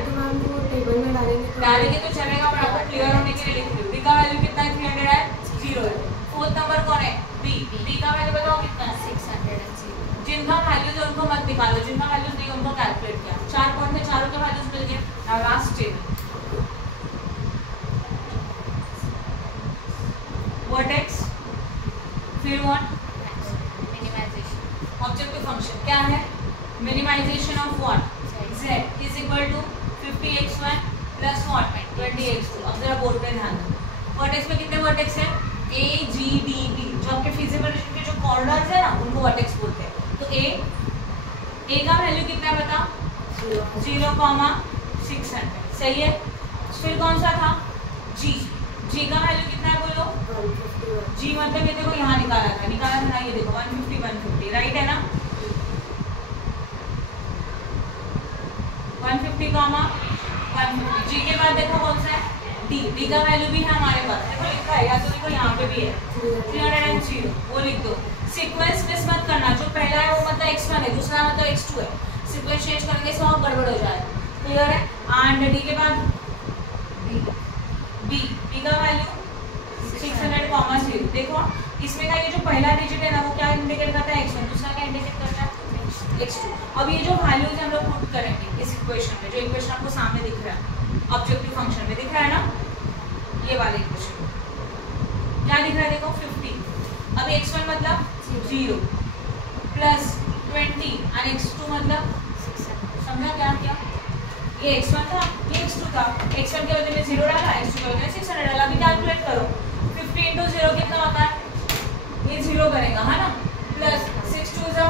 डालेंगे तो चलेगा, पर आपको क्लियर होने के लिए लिख रही हूँ। डी का वैल्यू कितना है? 300 है, 0 है। फोर्थ नंबर कौन है? बी। बी का वैल्यू बताओ कितना है? 600। जिनका वैल्यूज है उनको मत निकालो, जिनका वैल्यूज नहीं उनको कैलकुलेट किया। 4 पॉइंट में चारों के वैल्यूज मिल गए। नाउ लास्ट स्टेप, वर्टेक्स, फिर व्हाट? मिनिमाइजेशन। ऑब्जेक्टिव फंक्शन क्या है? Minimization of what? z is equal to 50x1 plus what 20x2। अब जरा बोर्ड पे ध्यान दो। वर्टेक्स में कितने वर्टेक्स है? a g d b, जो आपके फिजिकल रिलेशन के जो कॉर्नर्स है ना उनको वर्टेक्स बोलते हैं। तो a का वैल्यू कितना है बता? 0,600 सही है। फिर कौन सा था? g का वैल्यू कितना है बोलो? g मतलब ये देखो यहाँ निकाला था ना, ये देखो 150 राइट है ना। 150, 150। g के बाद देखो कौन सा है? डी का वैल्यू भी है हमारे पास, देखो लिखा है, या तो देखो यहाँ पे भी है 300, वो लिख दो। सीक्वेंस मिस मत करना, जो पहला है वो मतलब x1 है, दूसरा मतलब x2 है। सीक्वेंस चेंज करेंगे सब गड़बड़ हो जाएगा। क्लियर है? एंड डी के बाद बी का वैल्यू 600 कॉमा 0। देखो इसमें का ये जो पहला डिजिट है ना वो क्या इंडिकेट करता है x1, दूसरा क्या इंडिकेट करता है x2। अब ये जो वैल्यूज हम लोग पुट करेंगे इस इक्वेशन में, जो इक्वेशन आपको सामने दिख रहा है ऑब्जेक्टिव फंक्शन में दिख रहा है ना, ये वाले इक्वेशन क्या दिख रहा है देखो 50। अब x1 मतलब 0 प्लस 20 और x2 मतलब समझा क्या क्या, ये x1 था ये x2 था, x1 के बदले में 0 डाला, x2 के बदले में 600 डाला। अभी कैलकुलेट करो 50 इंटू 0 कितना होता है, ये 0 बनेगा है ना, प्लस 6 2 जा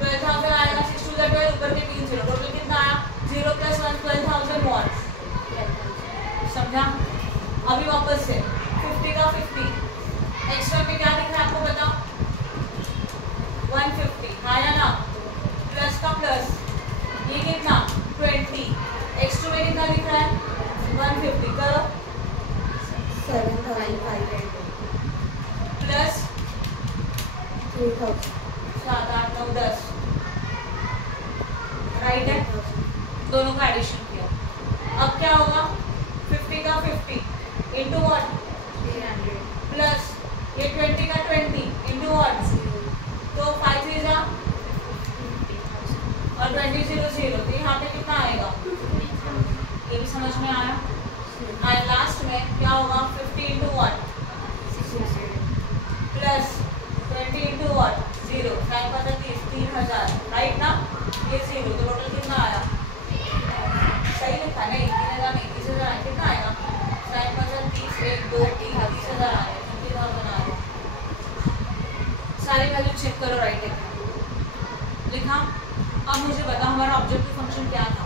12,000 आएगा, 6 2 जा 12, ऊपर के 3 0, टोटल कितना आया 0 प्लस 1 12,000 वॉट। समझा। अभी वापस से 50 का 50, x1 में क्या दिख रहा है आपको बताओ 150 आया ना, प्लस का प्लस ये कितना 20, x2 में कितना दिख रहा है 150, करो 7,500 प्लस 3,000 7 8 9 10, राइट है, दोनों का एडिशन किया। अब क्या होगा 50 का 50 इंटू वन 300 प्लस ये 20 का 20 इंटू वन, तो 5 3 जा और 20 0 0, तो यहाँ पे कितना आएगा, ये भी समझ में आया। और लास्ट में क्या होगा 50 into one plus 20 into one 0, 30,000, right ना, ये 0, तो टोटल कितना आया, सही लिखा नहीं 3,000 नहीं 30,000 आया, कितना आएगा 30 1 2 3 30,000 आया, 20,000 आया। सारे वैल्यू चेक करो, राइट है लिखा। अब मुझे बता हमारा ऑब्जेक्टिव फंक्शन क्या था,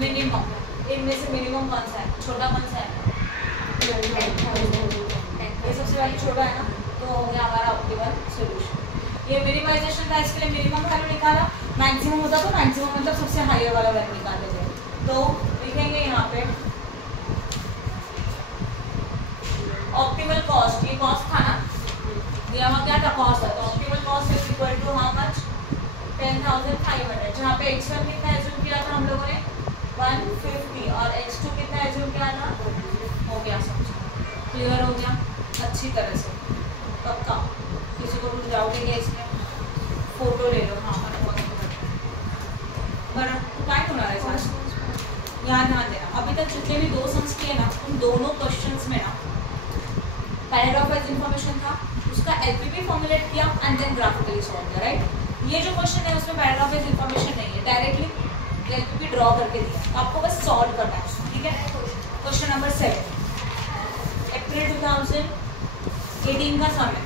मिनिमम, इनमें से मिनिमम कौन सा है, छोटा कौन सा है, ये सबसे वैल्यू छोटा है ना, तो हो गया हमारा ऑप्टिमल सॉल्यूशन। ये मिनिमाइजेशन था, इसके लिए मिनिमम वैल्यू निकाला, मैक्सिमम होता तो मैक्सिमम मतलब सबसे हायर वाला वैल्यू निकालते थे। तो लिखेंगे यहाँ पे ऑप्टिमल कॉस्ट, ये कॉस्ट था ना, यहाँ क्या था कॉस्ट था, तो optimal cost is equal to how much 10,500, जहाँ पे x1 कितना एज्यूम किया था हम लोगों ने 150 और x2 कितना एज्यूम किया था, हो गया समझो, क्लियर हो गया अच्छी तरह से। पक्का किसी को कुछ डाउट है क्या इसमें, फोटो ले लो, हाँ बड़ा तो क्या होना है साथ, यहाँ ध्यान देना। अभी तक जितने भी दो सम्स किए ना, उन दोनों क्वेश्चंस में ना पैराग्राफ वाइज इंफॉर्मेशन था, उसका एलपीपी फॉर्मुलेट किया एंड देन ग्राफिकली सॉल्व किया, राइट। ये जो क्वेश्चन है उसमें पैराग्राफ वाइज इंफॉर्मेशन नहीं है, डायरेक्टली एलपीपी ड्रॉ करके दिया, तो आपको बस सॉल्व करना है, ठीक है। क्वेश्चन नंबर 7 अप्रैल 2018 का सम है,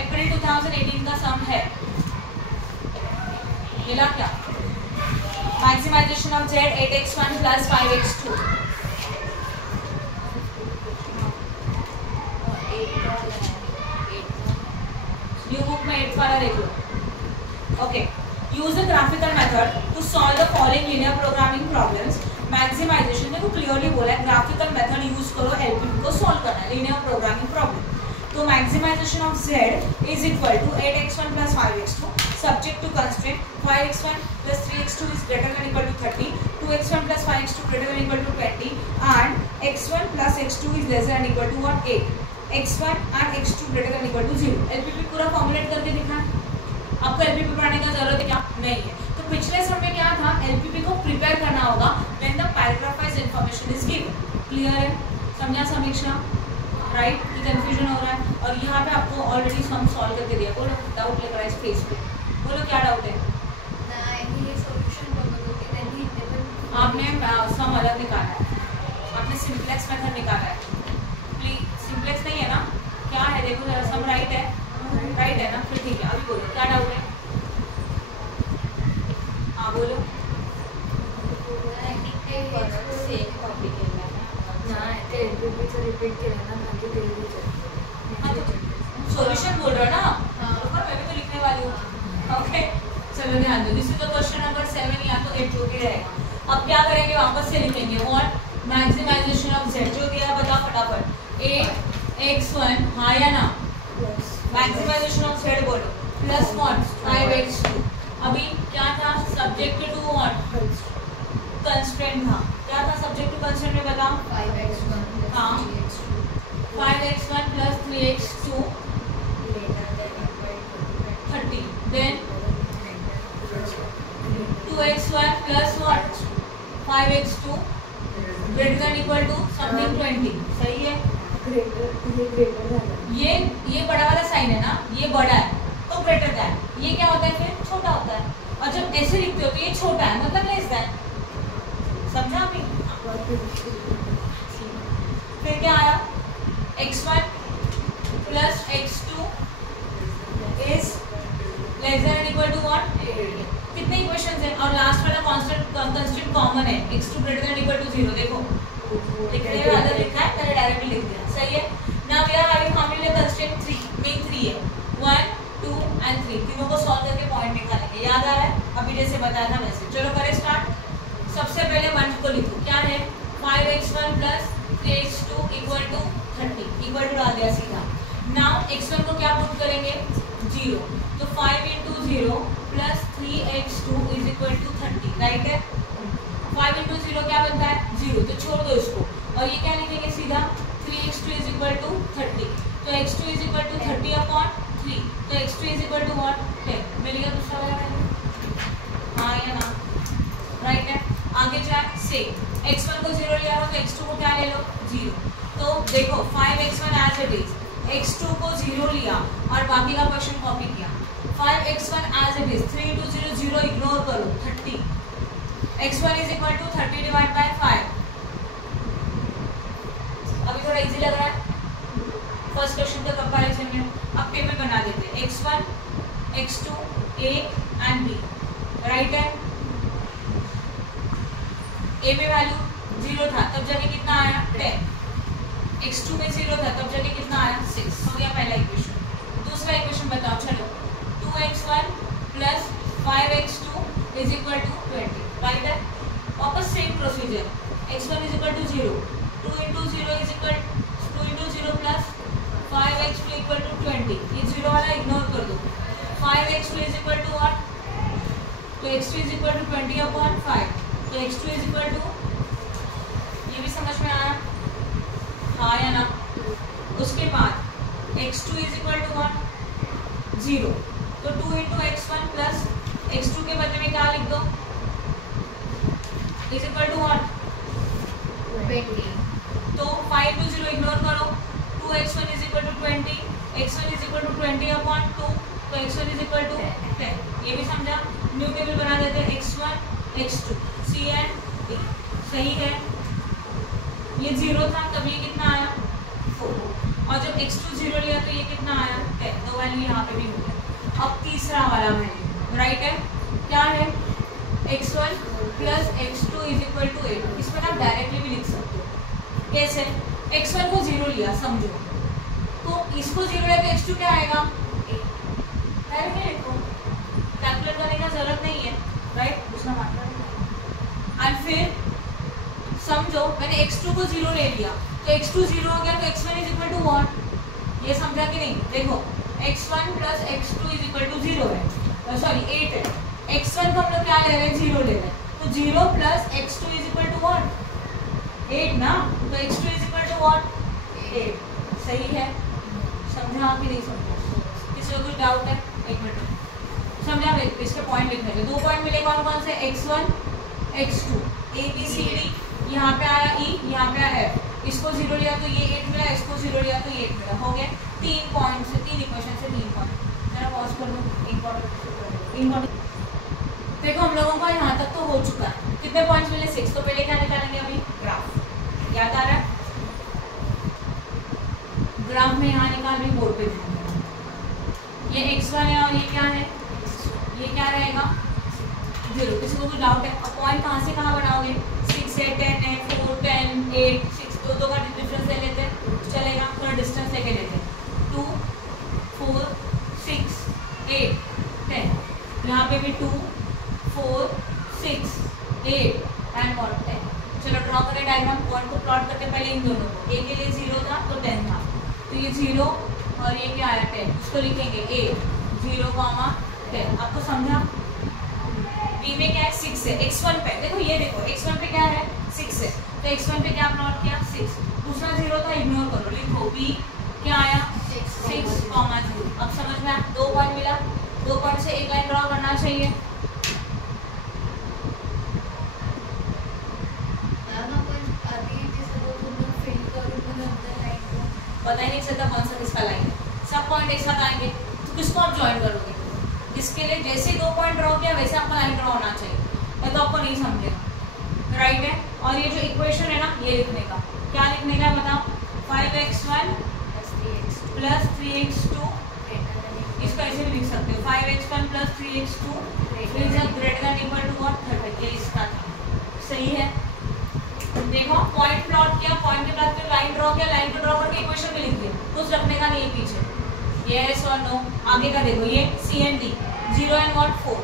अप्रैल 2018 का सम है, मिला क्या, maximization of z 8x1 plus 5x2, new book में 8 वाला देख लो। Okay, use the graphical method to solve the following linear programming problems. Maximization देखो क्लियरली बोला है, ग्राफिकल मेथड यूज करो एलपीपी को सॉल्व करना है, लीनियर प्रोग्रामिंग प्रॉब्लम। तो maximization of z is equal to 8x1 plus 5x2 subject to constraint 5x1 plus 3x2 is greater than equal to 30, 2x1 plus 5x2 greater than equal to 20 and x1 plus x2 is less than equal to what 8, x1 and x2 greater than equal to 0। LPP पूरा formulate करके दिखा, आपको LPP पढ़ने का जरूरत है क्या, नहीं है। तो पिछले सब में क्या था, एलपीपी को प्रिपेयर करना होगा when the paragraph wise information is given, clear है, समझा समीक्षा, राइट, कि कंफ्यूजन हो रहा है। और यहाँ पे आपको ऑलरेडी सम सॉल्व करके दिया, बोलो डाउट लेकर आए इस फेस पे, बोलो क्या डाउट है, आपने सम अलग निकाला है, आपने सिंप्लेक्स मेथड निकाला है, प्लीज सिंप्लेक्स नहीं है ना, क्या है देखो जरा, सम राइट है, राइट है ना, फिर ठीक है। अभी बोलो क्या डाउट है, हाँ बोलो, सॉल्यूशन बोल रहा है ना, मैं भी तो लिखने वाली हूँ, ओके चलो ध्यान दो। This is the question number 7 या तो 8 जो भी रहेगा। अब क्या करेंगे, वापस से लिखेंगे व्हाट मैक्सिमाइजेशन ऑफ z, जो दिया बता फटाफट, 8x1 हाँ या ना, मैक्सिमाइजेशन ऑफ z बोलो, प्लस 5x2। अभी क्या था, सब्जेक्ट टू व्हाट कंस्ट्रेंट था, क्या था subject to 5x2 greater than equal to something 20, सही है। ये बड़ा वाला साइन है ना, ये बड़ा है तो ग्रेटर दैन, ये क्या होता है फिर छोटा होता है, और जब ऐसे लिखते हो तो ये छोटा है मतलब लेस दैन, समझा अभी। फिर क्या आया, x1 plus x2 is less than equal to what, कितने इक्वेशंस हैं, और लास्ट वाला कांस्टेंट कॉमन है, x2 greater than equal to 0, देखो लिखने में अदर लिखा है, मैंने डायरेक्टली लिख दिया, सही है। Now we are having how many constraint 3, main 3 है, 1 2 एंड 3, तीनों को सॉल्व करके पॉइंट निकालेंगे, याद आ रहा है अभी जैसे बताया था वैसे। चलो करें स्टार्ट। सबसे पहले 1 को लिखो, क्या है 5x1 plus 3x2 equal to 30, equal to डाल दिया सीधा। नाउ x1 को क्या पुट करेंगे 0, तो 5 into 0 plus 3x2 is equal to 30, right है। 5 into 0 क्या बनता है 0, तो छोड़ दो इसको, और ये क्या लिखेंगे सीधा 3x2 इज इक्वल टू 30, तो x2 is equal to 30 upon 3, तो x2 is equal to what 10, मिल गया दूसरा वाला वैल्यू, हाँ या ना, राइट है। आगे जाए से x1 को 0 लिया हो तो x2 को क्या ले लो 0, तो देखो 5x1 as it is, x2 को 0 लिया और बाकी का क्वेश्चन कॉपी किया, 5x1 as it is, 3 into 0 0 ignore करो 30, x1 is equal to 30 divide by 5। अभी थोड़ा इजी लग रहा है फर्स्ट क्वेश्चन का कंपैरिजन में। अब टेबल बना देते हैं, x1 x2 a and b, right है। a में वैल्यू 0 था तब जाके कितना आया 10, x2 में 0 था तब जाके कितना आया 6, हो गया पहला इक्वेशन। दूसरा इक्वेशन बताओ, चलो 2x1 plus 5x2 is equal to 20, right है। वापस same procedure, x1 is equal to 0, 2 into 0 is equal 2 into 0 plus 5x2 equal to 20, ये 0 वाला इग्नोर कर दो, 5x2 is equal to what, तो x2 is equal to 20 upon 5, तो x2 is equal to, ये भी समझ में आया हाँ या ना। उसके बाद x2 is equal to what 0, तो 2 into x1 प्लस x2 के बदले में क्या लिख दो इज इक्वल टू व्हाट 20, तो 5 to 0 इग्नोर करो, 2x1 is equal to 20, x1 is equal to 20 upon 2, तो x1 इज इक्वल टू 10, ये भी समझा। न्यू टेबल बना देते हैं, x1 x2 c and d, सही है। ये 0 था तब ये कितना आया 4, और जब x2 0 लिया तो ये कितना आया 10, दो वैल्यू यहाँ पे भी हो गया। अब तीसरा वाला वैल्यू, राइट है, क्या है x1 plus x2 is equal to 8, इसमें आप डायरेक्टली भी लिख सकते हो। कैसे, x1 को 0 लिया समझो, तो इसको 0 लिया तो x2 क्या आएगा 8, डायरेक्टली लिखो, कैलकुलेट करने का जरूरत नहीं है, राइट। दूसरा मात्रा एंड फिर समझो मैंने x2 को 0 ले लिया तो x2 0 हो गया, तो x1 is equal to what, ये समझा कि नहीं। देखो x1 plus x2 is equal to 0 है, सॉरी 8 है, x1 को हम लोग क्या ले रहे हैं 0 ले रहे हैं, तो 0 plus x2 is equal to what 8 ना, तो x2 is equal to what 8, सही है। समझा कि नहीं समझा, किसी को कुछ डाउट है, एक मिनट समझा। इसके पॉइंट लिखने के 2 पॉइंट मिले, कौन कौन से x1 x2 a b c d, यहाँ पे आया e, यहाँ पे आया f, इसको 0 लिया तो ये 8 मिला, इसको 0 लिया तो ये 8 मिला, हो गए 3 पॉइंट से, 3 इक्वेशन से 3 पॉइंट। जरा पॉज कर दो, इंपॉर्टेंट देखो हम लोगों का यहाँ तक तो हो चुका है, कितने पॉइंट्स मिले 6, तो पहले क्या निकालेंगे अभी ग्राफ, याद आ रहा है, ग्राफ में यहाँ निकाल रही बोर्ड पे, ये x1 है और ये क्या है, ये क्या रहेगा 0, किसी को कुछ डाउट है। अब पॉइंट कहाँ से कहाँ बनाओगे, 6 है 10 है 4 10 8 6, दो का डिफरेंस ले लेते हैं, चलेगा, थोड़ा डिस्टेंस लेके लेते हैं, 2 4 6 8 10, यहाँ पे भी 2 4 6 8 एंड 10। चलो ड्रॉ करें डायग्राम, पॉइंट को प्लॉट करते पहले इन दोनों को, ए के लिए 0 था तो 10 था, तो ये 0 और ये क्या आया 10, उसको लिखेंगे a 0, 10। आपको समझा। b में क्या है 6 है, x1 पे देखो, ये देखो x1 पे क्या है 6 है, तो x1 पे क्या प्लॉट किया 6, दूसरा 0 था इग्नोर करो, लिखो b क्या आया 6, 0। अब समझ में आया, 2 पॉइंट मिला, 2 पॉइंट से एक लाइन ड्रॉ करना चाहिए। इसके लिए जैसे 2 पॉइंट ड्रॉ किया वैसे आपका लाइन ड्रॉ होना चाहिए, नहीं तो आपको नहीं समझेगा, राइट है। और ये जो इक्वेशन है ना, ये लिखने का, क्या लिखने का बताओ, 5x1 प्लस 3x2, इसको ऐसे भी लिख सकते हो, 5x1 plus 3x2 is greater than equal to what 30, ये इसका था, सही है। देखो पॉइंट प्लॉट किया, पॉइंट के बाद फिर लाइन ड्रॉ किया, लाइन को ड्रॉ करके इक्वेशन में लिख दिया, कुछ रखने का नहीं है पीछे, यस और नो। आगे का देखो, ये C and D, 0 and what 4,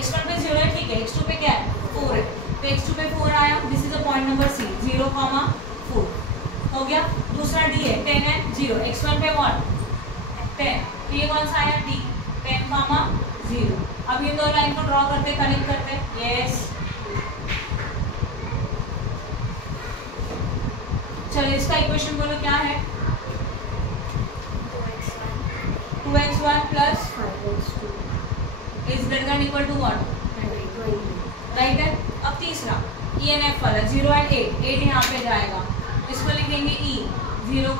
x1 पे 0 है, ठीक है, x2 पे क्या है 4 है, तो x2 पे 4 आया, this is a point number C, 0, 4 हो गया। दूसरा डी है 10 एंड 0, x1 पे व्हाट 10, तो ये कौन सा आया डी, 10, 0। अब इन दो लाइन को ड्रॉ करते, कनेक्ट करते, यस। चलो इसका इक्वेशन बोलो क्या है, 2x1 plus 5x2 is greater than equal to what, right है। अब तीसरा ई एन एफ वाला 0 एंड 8 यहाँ पे जाएगा, इसको लिखेंगे ई 0,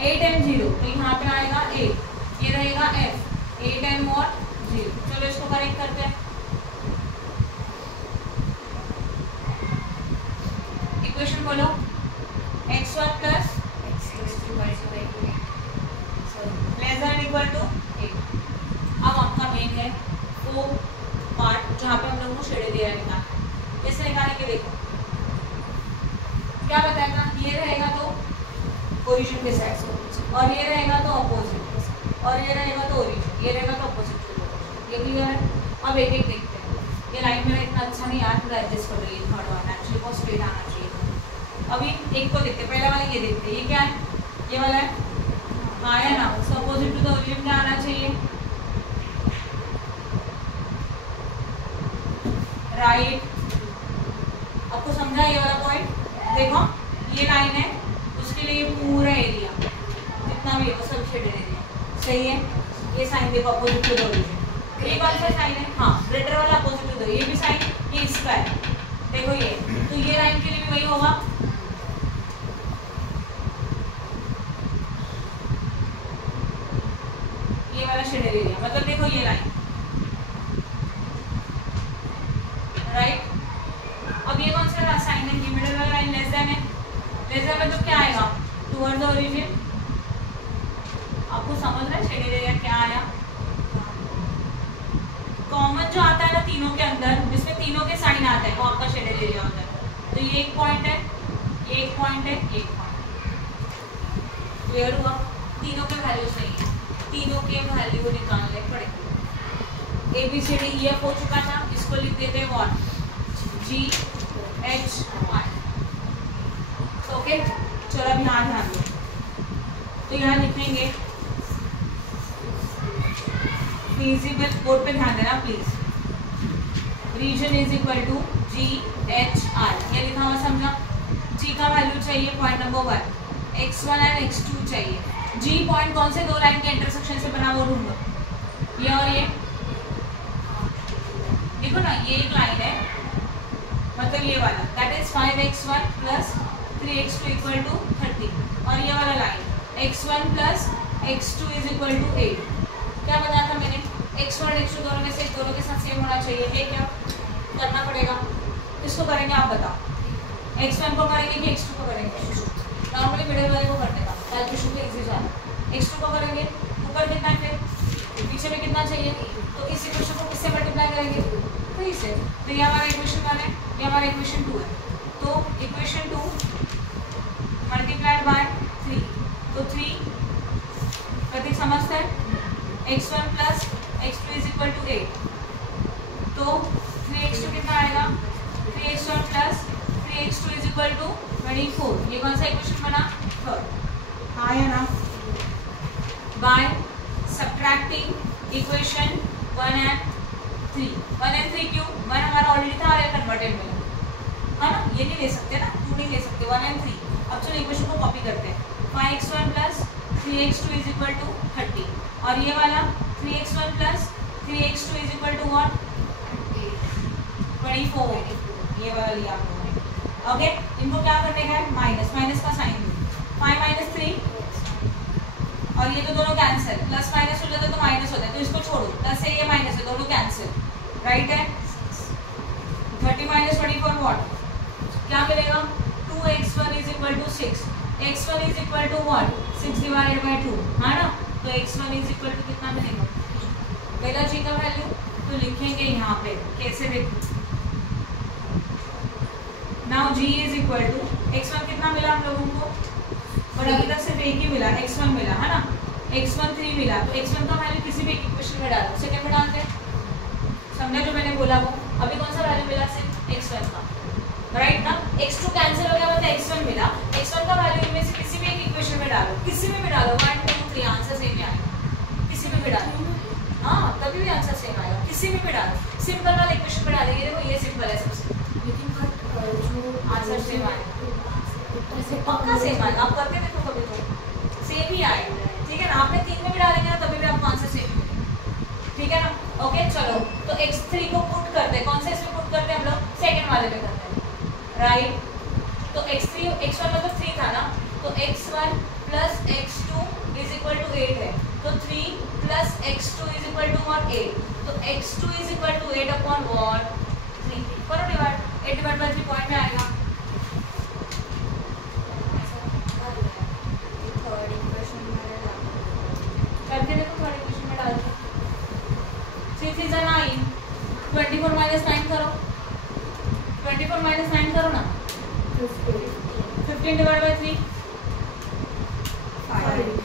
8 एंड 0, तो यहाँ पे आएगा 8, ये रहेगा एफ 8 एंड व्हाट 0। चलो इसको करेक्ट करते हैं, इक्वेशन बोलो, x1 plus less than equal to 8। अब आपका मेन है वो पार्ट जहाँ पे हम लोगों को शेडे दिया है, इससे निकालने के देखो क्या बताएगा, ये रहेगा तो ओरिजिन के साइड से, और ये रहेगा तो अपोजिट, और ये रहेगा तो ओरिजिन, ये रहेगा तो अपोजिट, ये क्लियर है। अब एक एक देखते हैं, ये लाइन मेरा इतना अच्छा नहीं यार, पूरा एडजस्ट कर रही है, थर्ड वन एक्चुअली बहुत स्ट्रेट आना चाहिए। अभी एक को देखते, पहला वाला ये देखते, ये क्या है, ये वाला है, आया ना, अपोजिट टू द ओरिजिन क्या आना चाहिए, राइट। आपको समझा ये वाला पॉइंट, देखो ये लाइन है, उसके लिए ये पूरा एरिया जितना भी है वो सब शेडेड एरिया, सही है। ये साइन देखो अपोजिट टू द ओरिजिन, ये कौन सा साइन है, हाँ ग्रेटर वाला अपोजिट टू द, ये भी साइन, ये इसका है, देखो ये, तो ये लाइन के लिए भी वही होगा, ये वाला शेडेड एरिया, मतलब देखो ये लाइन, राइट। अब ये कौन सा साइन है, ये मिडिल वाला लाइन लेस देन है, लेस देन मतलब क्या आएगा टुवर्ड द ओरिजिन। आपको समझ रहा है शेडेड एरिया क्या आया, कॉमन जो आता है ना तीनों के अंदर, जिसमें तीनों के साइन आते हैं वो आपका शेडेड एरिया होता है। तो ये एक पॉइंट है, ये एक पॉइंट है, एक पॉइंट, क्लियर हुआ। तीनों के वैल्यू सही है, तीनों के वैल्यू निकालने पड़ेंगे। ABCD EF हो चुका था, इसको लिख देते हैं व्हाट GHI, ओके। चलो अब यहाँ ध्यान दो, तो यहाँ लिखेंगे फिजिबल, बोर्ड पे ध्यान देना please, reason is equal to GHI, ये लिखा हुआ समझा। G का वैल्यू चाहिए point number 1, x1 and x2 चाहिए। G पॉइंट कौन से दो लाइन के इंटरसेक्शन से बना वो ढूंढो, ये और ये, देखो ना ये एक लाइन है, मतलब ये वाला that is 5x1 plus 3x2 equal to 30, और ये वाला line x1 plus x2 is equal to 8। क्या बताया था मैंने, x1 और x2 दोनों में से दोनों के साथ सेम होना चाहिए, ये क्या करना पड़ेगा, इसको करेंगे आप बताओ, x1 को करेंगे कि x2 को करेंगे, नॉर्मली मिडिल वाले को करने का कैलकुलेशन पे इजी जाना। x2 को करेंगे, ऊपर कितना है फिर पीछे में कितना चाहिए, तो इस इक्वेशन को किससे मल्टीप्लाई करेंगे, 3 से, तो ये हमारा इक्वेशन 1 है, ये हमारा इक्वेशन 2 है, तो इक्वेशन 2 मल्टीप्लाइड बाय 3, तो 3 प्रतीक समझते हैं, x1 plus x2 is equal to 8, तो 3x2 कितना आएगा, 3x1 plus 3x2 is equal to 24, ये कौन सा इक्वेशन बना, थर्ड, हाँ या ना। By subtracting equation 1 and 3, 1 and 3 क्यों, 1 हमारा ऑलरेडी था, और कन्वर्टेड में है ना, ये नहीं ले सकते ना, 2 नहीं ले सकते, 1 एंड 3। अब चलो इक्वेशन को कॉपी करते हैं, 5x1 plus 3x2 is equal to 30, और ये वाला 3x1 plus 3x2 is equal to what 24, ये वाला लिया आप लोगों ने, ओके। इनको क्या करने का है, माइनस, माइनस का साइन, 5 माइनस 3 और ये तो दोनों कैंसिल, प्लस माइनस हो जाता है तो माइनस होता है, तो इसको छोड़ो, प्लस है ये माइनस है, दोनों कैंसिल, राइट है। 30 माइनस 24 व्हाट क्या मिलेगा? 2x1 is equal to 6, x1 is equal to what 6 divided by 2, है ना। तो x1 इज इक्वल टू कितना मिलेगा? पहला जी का वैल्यू तो लिखेंगे यहाँ पे, कैसे देखो, now g is equal to x1 कितना मिला हम लोगों को? और अभी तक सिर्फ एक ही मिला, x1 मिला, है ना। x1 3 मिला, तो x1 का वैल्यू किसी भी एक इक्वेशन में डालो, सेकंड में डालते हैं, समझा जो मैंने बोला वो। अभी कौन सा वैल्यू मिला? सिर्फ x1 का, राइट ना। x2 कैंसिल हो गया, मतलब x1 मिला, x1 का वैल्यू इनमें से किसी भी एक इक्वेशन में डालो, किसी में भी डालो, 1 2 3 आंसर सेम ही आएगा, किसी में भी डालो, हाँ तभी भी आंसर सेम आएगा, किसी में भी डालो, सिंपल वाला इक्वेशन में डालेंगे। देखो ये सिंपल है सबसे, लेकिन आंसर सेम आएगा, पक्का सेम आएगा, आप करके देखो कभी तो सेम ही आएगा, ठीक है ना। आपने 3 में भी डालेंगे ना तभी भी आपको आंसर सेम मिलेगा, ठीक है ना। ओके चलो, तो x3 को पुट करते हैं, कौन से इसमें पुट करते हैं हम लोग? सेकंड वाले में करते हैं, राइट। तो x3 x1 मतलब 3 था ना, तो x1 plus x2 is equal to 8 है, तो 3 plus x2 is equal to what 8, तो x2 is equal to 8 upon what 3, करो डिवाइड, 8 डिवाइड बाय 3 पॉइंट में आएगा। करके देखो, थर्ड इक्वेशन में डाल दो, 3 3 9, 24 माइनस 9 करो, 24 माइनस 9 करो ना, 15 डिवाइड बाय 3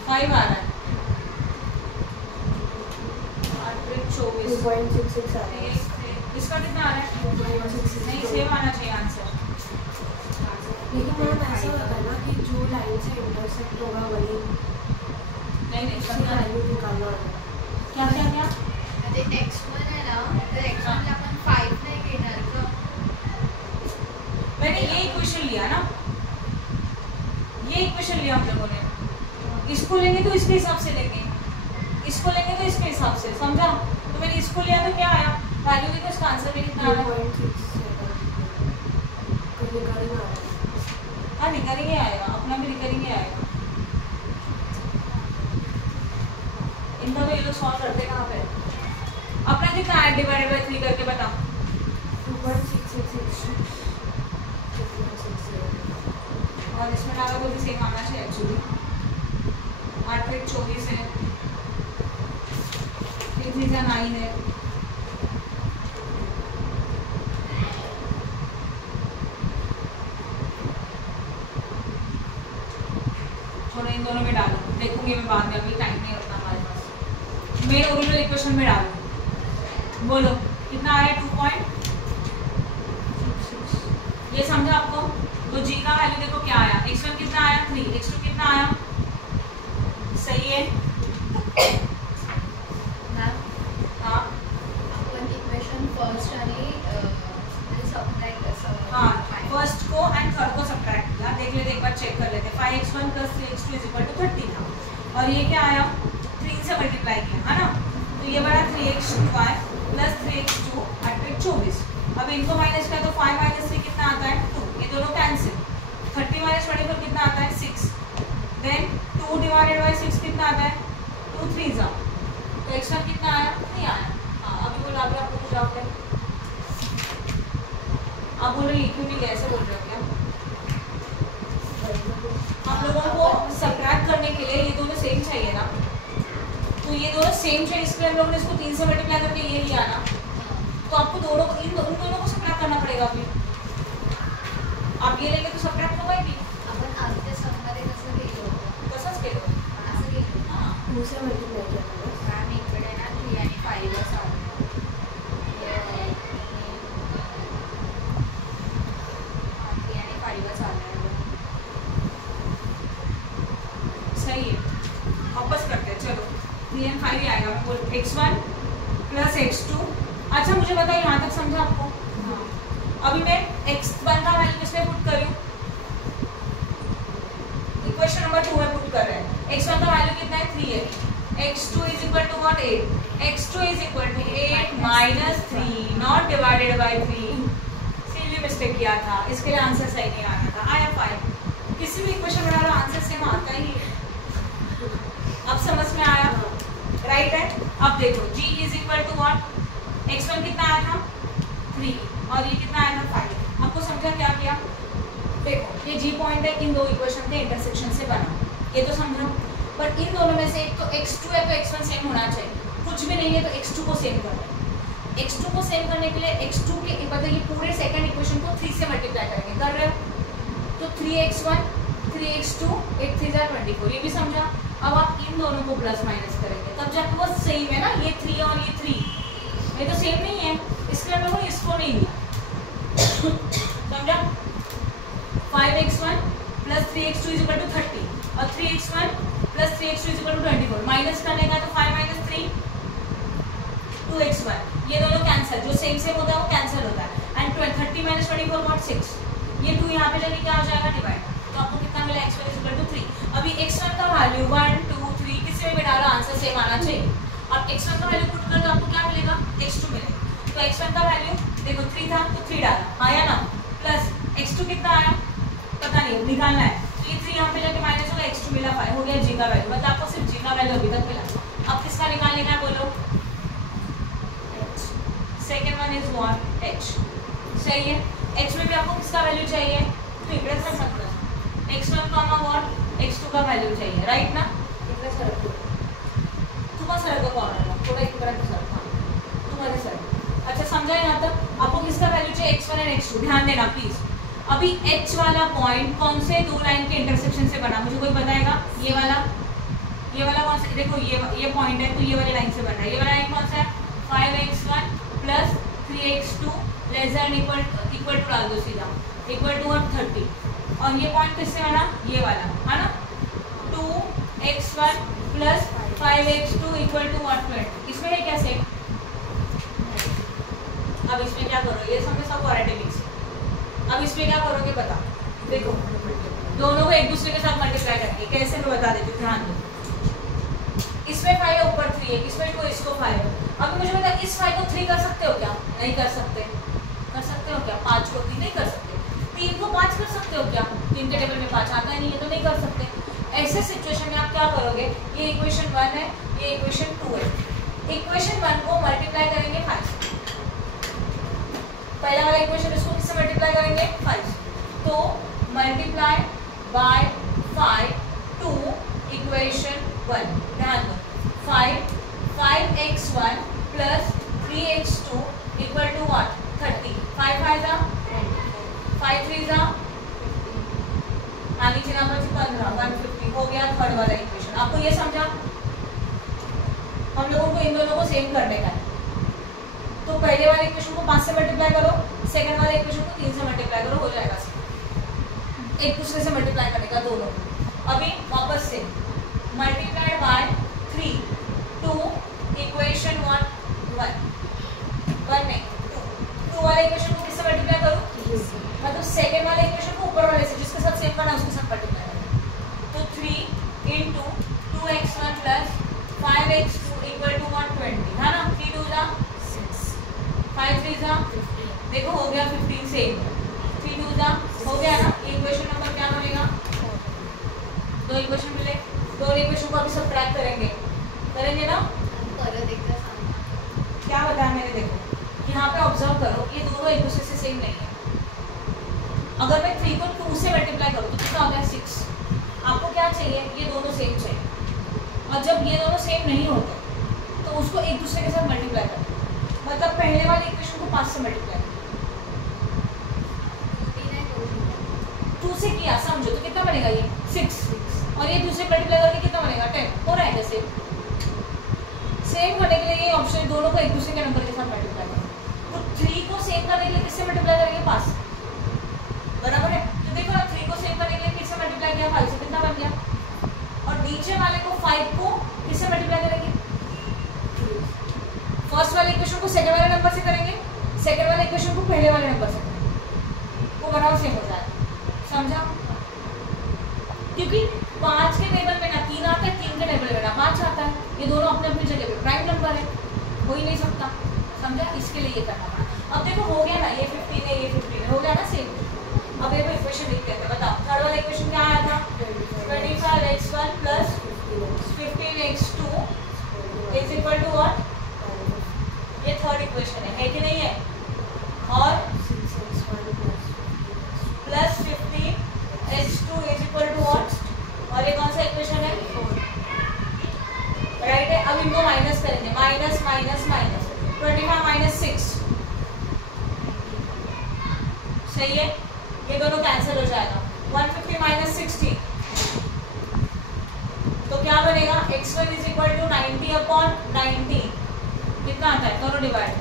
5 आ रहा है, 2.66 आ रहा है। इसका कितना आ रहा है? नहीं सेम आना चाहिए आंसर, लेकिन मैम ऐसा होता है ना कि जो लाइन से इंटरसेक्ट होगा वही नहीं उसका वैल्यू निकालना होगा। क्या क्या क्या म्हणजे x1 है ना, तर x1 ला आपण 5 नाही घेणार का? मैंने ये इक्वेशन लिया ना, ये इक्वेशन लिया हम लोगों ने, इसको लेंगे तो इसके हिसाब से लेंगे, इसको लेंगे तो इसके हिसाब से, समझा। तो मैंने इसको लिया तो क्या आया वैल्यू, देखो इसका आंसर में कितना आ रहा है? हाँ निकलेंगे आएगा, अपना भी निकलेंगे आएगा। इनका तो ये लोग सॉल्व करते कहाँ पे? अपना कितना आया डिवाइडेड बाय 3 करके बता। 2.66 और इसमें डाला तो भी सेम आना चाहिए एक्चुअली, 8 पे 24 है, 3 3 9 है, छोड़ो इन दोनों में डालो, देखूंगी मैं बाद में, अभी टाइम नहीं होता हमारे पास। मैं ओरिजिनल इक्वेशन में डालूँ, बोलो कितना आ रहा है? 2.66, ये समझा आपको। तो g का वैल्यू देखो क्या आया, x1 कितना आया 3, x2 कितना आया, सही है मैम। हाँ आपण इक्वेशन फर्स्ट आणि सबट्रैक्ट हाँ, फर्स्ट को एंड थर्ड को सब्ट्रैक्ट किया, देख लेते एक बार चेक कर लेते। 5x1 plus 3x2 is equal to 30 था, और ये क्या आया 3 से मल्टीप्लाई किया, है ना। तो ये बड़ा 3x5 प्लस 3x2 8 24। अब इनको माइनस किया तो 5 माइनस 3 कितना आता है 2, ये दोनों कैंसिल। 30 माइनस 24 कितना आता है 6, देन 2 डिवाइडेड बाय 6 कितना आता है 2 3 जा, तो x1 कितना आया? नहीं आया। हाँ अभी बोलो, अभी आपको कुछ डाउट है? आप बोल रहे क्यों नहीं ऐसे बोल रहे हो क्या? हम लोगों को सब्ट्रैक्ट करने के लिए ये दोनों सेम चाहिए ना, तो ये दोनों सेम चाहिए, इसलिए हम लोगों ने इसको 3 से मल्टीप्लाई करके ये लिया ना, तो आपको दोनों को उन दोनों को सब्ट्रैक्ट करना पड़ेगा। अभी आप ये लेंगे तो सब्ट्रैक्ट होगा ही नहीं। आपण आजच्या सममध्ये कसं केलं होतं? तसंच केलं असं केलं हां 2 से मल्टीप्लाई केलं मॅम, इकडे ना 3 आणि 5 ला सांग सही है, वापस करते हैं। चलो 3 and 5 ही आएगा, मैं बोल x1 प्लस x2। अच्छा मुझे बताओ यहाँ तक समझा आपको? हाँ। अभी मैं x1 का वैल्यू किसमें पुट करूँ? इक्वेशन नंबर 2 में पुट कर रहे हैं। x1 का वैल्यू कितना है 3 है, x2 is equal to what 8, x2 is equal to 8 minus 3 not divided by 3। Silly mistake किया था, इसके लिए आंसर सही नहीं आना था, आया 5। किसी भी इक्वेशन में डालो आंसर सेम आता ही है, अब समझ में आया? राइट है। अब देखो g is equal to what, x1 कितना आया था 3 और ये कितना आया था 5। आपको समझा क्या किया? देखो ये g पॉइंट है, इन दो इक्वेशन के इंटरसेक्शन से बना, ये तो समझा। पर इन दोनों में से एक तो x2 है तो x1 सेम होना चाहिए, कुछ भी नहीं है तो x2 को सेम करना है। x2 को सेम करने के लिए x2 के मतलब ये पूरे सेकंड इक्वेशन को 3 से मल्टीप्लाई करेंगे, कर रहे हो? तो 3x1 3x2 8 3 24, ये भी समझा। अब आप इन दोनों को प्लस माइनस करेंगे तब जाके वो सेम है ना, ये 3 और ये 3 ये तो सेम नहीं है, इसलिए हम लोगों ने इसको नहीं लिया। समझा? 5x1 plus 3x2 is equal to 30 और 3x1 plus 3x2 is equal to 24। Minus करने का तो 5 माइनस 3 2x1, ये दोनों कैंसिल, जो सेम सेम होता है वो कैंसिल होता है। एंड 30 माइनस 24 व्हाट 6, ये 2 यहाँ पे जाके क्या हो जाएगा डिवाइड, तो आपको कितना मिला x1 इज इक्वल टू 3। अभी x1 का वैल्यू 1 2 3 किसी में भी डालो आंसर सेम आना चाहिए। अब x1 का वैल्यू पुट कर तो आपको क्या मिलेगा x2 मिलेगा। तो x1 का वैल्यू देखो 3 था तो 3 डाला आया ना, प्लस x2 कितना आया पता नहीं निकालना है, तो ये 3 यहाँ पे जाके माइनस होगा, x2 मिला 5, हो गया g का वैल्यू। मतलब आपको सिर्फ g का वैल्यू अभी तक मिला। अब किसका निकालने का है बोलो? Second one is what h, सही है। x में भी आपको किसका वैल्यू चाहिए? तो इकडे रखना थोड़ा सा, x1 कॉमा व्हाट x2 का वैल्यू चाहिए, राइट ना? इकडे सरक तुम्हारा सरक कॉर्नर थोड़ा इकडे सरक तुम्हारे सरक। अच्छा समझा यहाँ तक? आपको किसका वैल्यू चाहिए? x1 एंड x2, ध्यान देना प्लीज। अभी h वाला पॉइंट कौन से दो लाइन के इंटरसेक्शन से बना, मुझे कोई बताएगा? ये वाला कौन सा? देखो ये पॉइंट है तो ये वाली लाइन से बन रहा है। ये वाला लाइन कौन सा है? 5x1 plus 3x2 less than equal to डाल दो सीधा, इक्वल टू 30। और ये पॉइंट किससे बना? ये वाला है ना, 2x1 plus 5x2 equal to 20। इसमें है क्या सेम? अब इसमें क्या करो, ये समझे सब क्वाड्रेटिक मिक्स। अब इसमें क्या करोगे बता, देखो दोनों को एक दूसरे के साथ मल्टीप्लाई करेंगे, कैसे मैं बता देती हूँ, ध्यान दो। इसमें 5 है, ऊपर 3 है, इसमें को इसको 5 है। अब मुझे बता इस 5 को 3 कर सकते हो क्या? नहीं कर सकते। कर सकते हो क्या? 5 को 3 नहीं कर सकते। 3 को 5 कर सकते हो क्या? 3 के टेबल में 5 आता ही नहीं है तो नहीं कर सकते। ऐसे सिचुएशन में आप क्या करोगे, ये इक्वेशन 1 है, ये इक्वेशन 2 है, इक्वेशन 1 को मल्टीप्लाई करेंगे 5 से। पहला वाला इक्वेशन इसको किससे मल्टीप्लाई करेंगे? 5। तो मल्टीप्लाई बाय 5 टू इक्वेशन 1, ध्यान दो 5x1 plus 3x2 equal to what 30। 5 5 जा 5 3 जा नीचे नंबर 15 150 हो गया थर्ड वाला इक्वेशन। आपको ये समझा? हम लोगों को इन दोनों को सेम करने का है। तो पहले वाले इक्वेशन को 5 से मल्टीप्लाई करो, सेकंड वाले इक्वेशन को 3 से मल्टीप्लाई करो, हो जाएगा एक दूसरे से मल्टीप्लाई करने का दोनों। अभी वापस से मल्टीप्लाई बाय 3 टू इक्वेशन 1 नहीं 2 वाले इक्वेशन को किससे मल्टीप्लाई करूं? मतलब सेकंड वाले इक्वेशन को ऊपर वाले से जिसके साथ सेम करना उसके साथ मल्टीप्लाई करो। तो 3 into 2x1 plus 5x2 equal to 120 है ना। 3 2 जा 6 5 3 जा 15, देखो हो गया 15 सेम। 3 2 जा हो गया ना। इक्वेशन नंबर क्या बनेगा? 2 इक्वेशन मिले, 2 इक्वेशन को अभी सब्ट्रैक्ट करेंगे ना। क्या बताया मैंने? देखो यहाँ पे ऑब्जर्व करो, ये दोनों एक दूसरे से सेम नहीं है। अगर मैं 3 को 2 से मल्टीप्लाई करूँ तो कितना हो गया 6। आपको क्या चाहिए? ये दोनों सेम चाहिए। और जब ये दोनों सेम नहीं होते तो उसको एक दूसरे के साथ मल्टीप्लाई करो। मतलब पहले वाले इक्वेशन को 5 से मल्टीप्लाई करो, 2 से किया समझो तो कितना बनेगा? ये 6 और ये दूसरे मल्टीप्लाई करके कितना बनेगा 10। हो रहा है जैसे सेम करने के लिए ये ऑप्शन दोनों को एक दूसरे के नंबर के साथ मल्टीप्लाई करो। तो 3 को सेम करने के लिए किससे मल्टीप्लाई करेंगे? 5 से, बराबर है। तो देखो ना 3 को सेम करने के लिए किससे मल्टीप्लाई किया? 5 से, कितना बन गया? और नीचे वाले को 5 को किससे मल्टीप्लाई करेंगे? फर्स्ट वाले इक्वेशन को सेकंड वाले नंबर से करेंगे, सेकंड वाले इक्वेशन को पहले वाले नंबर से करेंगे, वो बराबर सेम हो जाएगा। समझा? क्योंकि 5 के टेबल में ना 3 आता है, 3 के टेबल में ना 5 आता है। ये दोनों अपने अपनी जगह पे प्राइम नंबर है, हो ही नहीं सकता। समझा? इसके लिए ये करना पड़ा। अब देखो हो गया ना, ये 15 है, ये 15 है, हो गया ना सेम। अब देखो इक्वेशन लिखते हैं, बताओ थर्ड वाला इक्वेशन क्या आया था? 25x1 plus 15 5x2 is equal to what, ये थर्ड इक्वेशन है कि नहीं है, और plus 15x2 is equal to what, और ये कौन सा इक्वेशन है, राइट है। अब इनको माइनस करेंगे, माइनस माइनस माइनस 25 माइनस 6, सही है, ये दोनों कैंसिल हो जाएगा। 150 माइनस 60, तो क्या बनेगा, x1 is equal to 90 upon 90, कितना आता है, दोनों डिवाइड,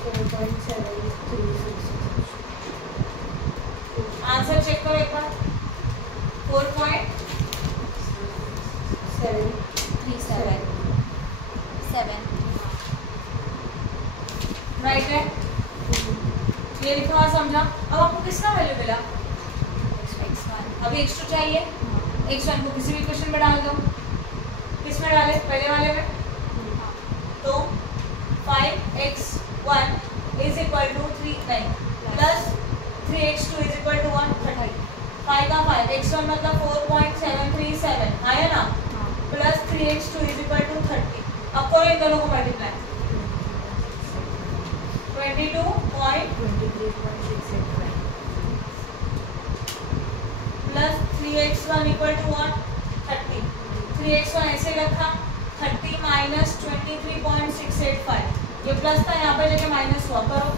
4.73, आंसर चेक करो एक बार, 4.737 राइट है, ये लिखा हुआ समझा। अब आपको किसका वैल्यू मिला, अभी x2 चाहिए, x1 को किसी भी क्वेश्चन में डाल दो, किस में डाले, पहले वाले में, तो 5x1 is equal to 3 plus 3x2 is equal to 130, 5 का 5, x1 मतलब 4.737 आया ना, plus 3x2 is equal to 30, अब करो इन दोनों को multiply, 22.23.685 plus 3x1 equal to 130, 3x1 ऐसे रखा, 30 माइनस 23.685, ये प्लस था यहाँ पे जाके माइनस हुआ, करो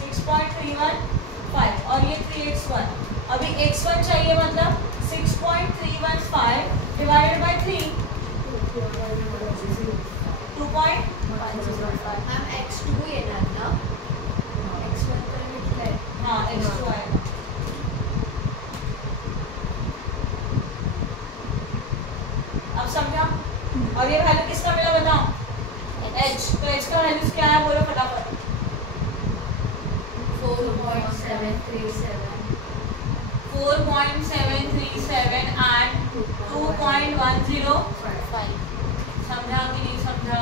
6.315 और ये 3x1, अभी x1 चाहिए मतलब 6.315 डिवाइडेड बाय 3, 2.105, मैम x2 येणार ना, x1 तर घेतलंय, हाँ x2 आएगा, अब समझा। और ये वैल्यू किसका मिला बताओ, h, तो h का वैल्यू क्या है बोलो फटाफट, 4.737 एंड 2.105, समझा कि नहीं समझा,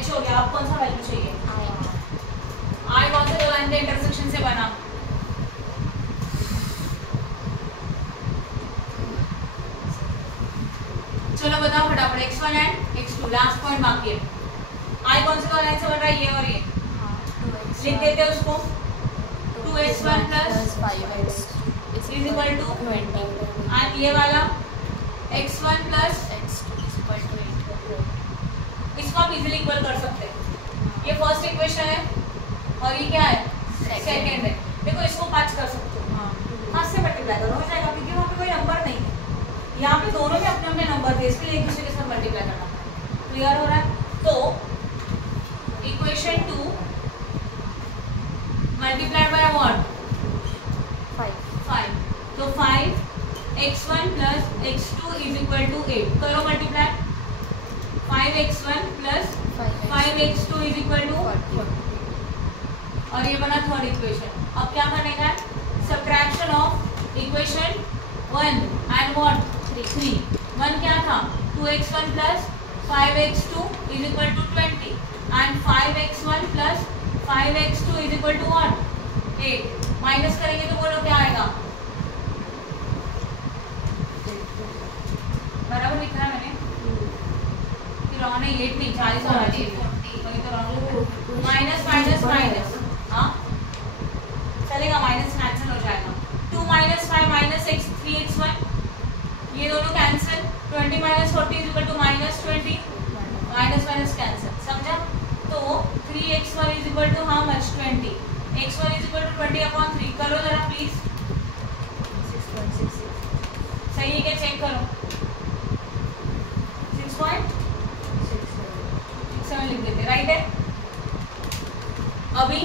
h हो गया। अब कौन सा वैल्यू चाहिए, i कौन से दो लाइन के इंटरसेक्शन से बना, चलो बताओ फटाफट, x1 and x2 last point बाकी है, i कौन से दो लाइन से बन रहा है, ये और ये, लिख देते हैं उसको, 2x1 plus 5x is equal to 20 and ये वाला x1 plus x2 is equal to 8, इसको आप इजीली इक्वल कर सकते हैं, ये फर्स्ट इक्वेशन है और ये क्या है, सेकंड है, देखो इसको 5 कर सकते हो, 5 से मल्टीप्लाई करो हो जाएगा, क्योंकि वहाँ पे कोई नंबर नहीं है, यहाँ पे दोनों में अपने अपने नंबर थे, इसके लिए एक दूसरे के साथ मल्टीप्लाई करना पड़ेगा, क्लियर हो रहा है। तो इक्वेशन 2 मल्टीप्लाइड बाय व्हाट, 5, तो 5x1 plus x2 is equal to 8, करो multiply, 5x1 plus 5x2 is equal to 40, और ये बना थर्ड इक्वेशन। अब क्या करने का है, subtraction of equation 1 and what 3, 1 क्या था, 2x1 plus 5x2 is equal to 20 and 5x1 plus 5x2 is equal to what 8, minus करेंगे तो बोलो क्या आएगा, बराबर लिख रहा है मैंने, रॉन्ग है, 8 नहीं 40 होना चाहिए, वही तो रॉन्ग, माइनस माइनस माइनस, हाँ चलेगा, माइनस कैंसिल हो जाएगा, 2 माइनस 5 माइनस 6 3x1, ये दोनों cancel, 20 minus 40 is equal to minus 20, minus minus cancel, समझा। तो 3x1 is equal to how much 20, x1 is equal to 20 upon 3, करो जरा प्लीज, 6.66 सही है क्या, चेक करो, 6.67 लिख देते, राइट है। अभी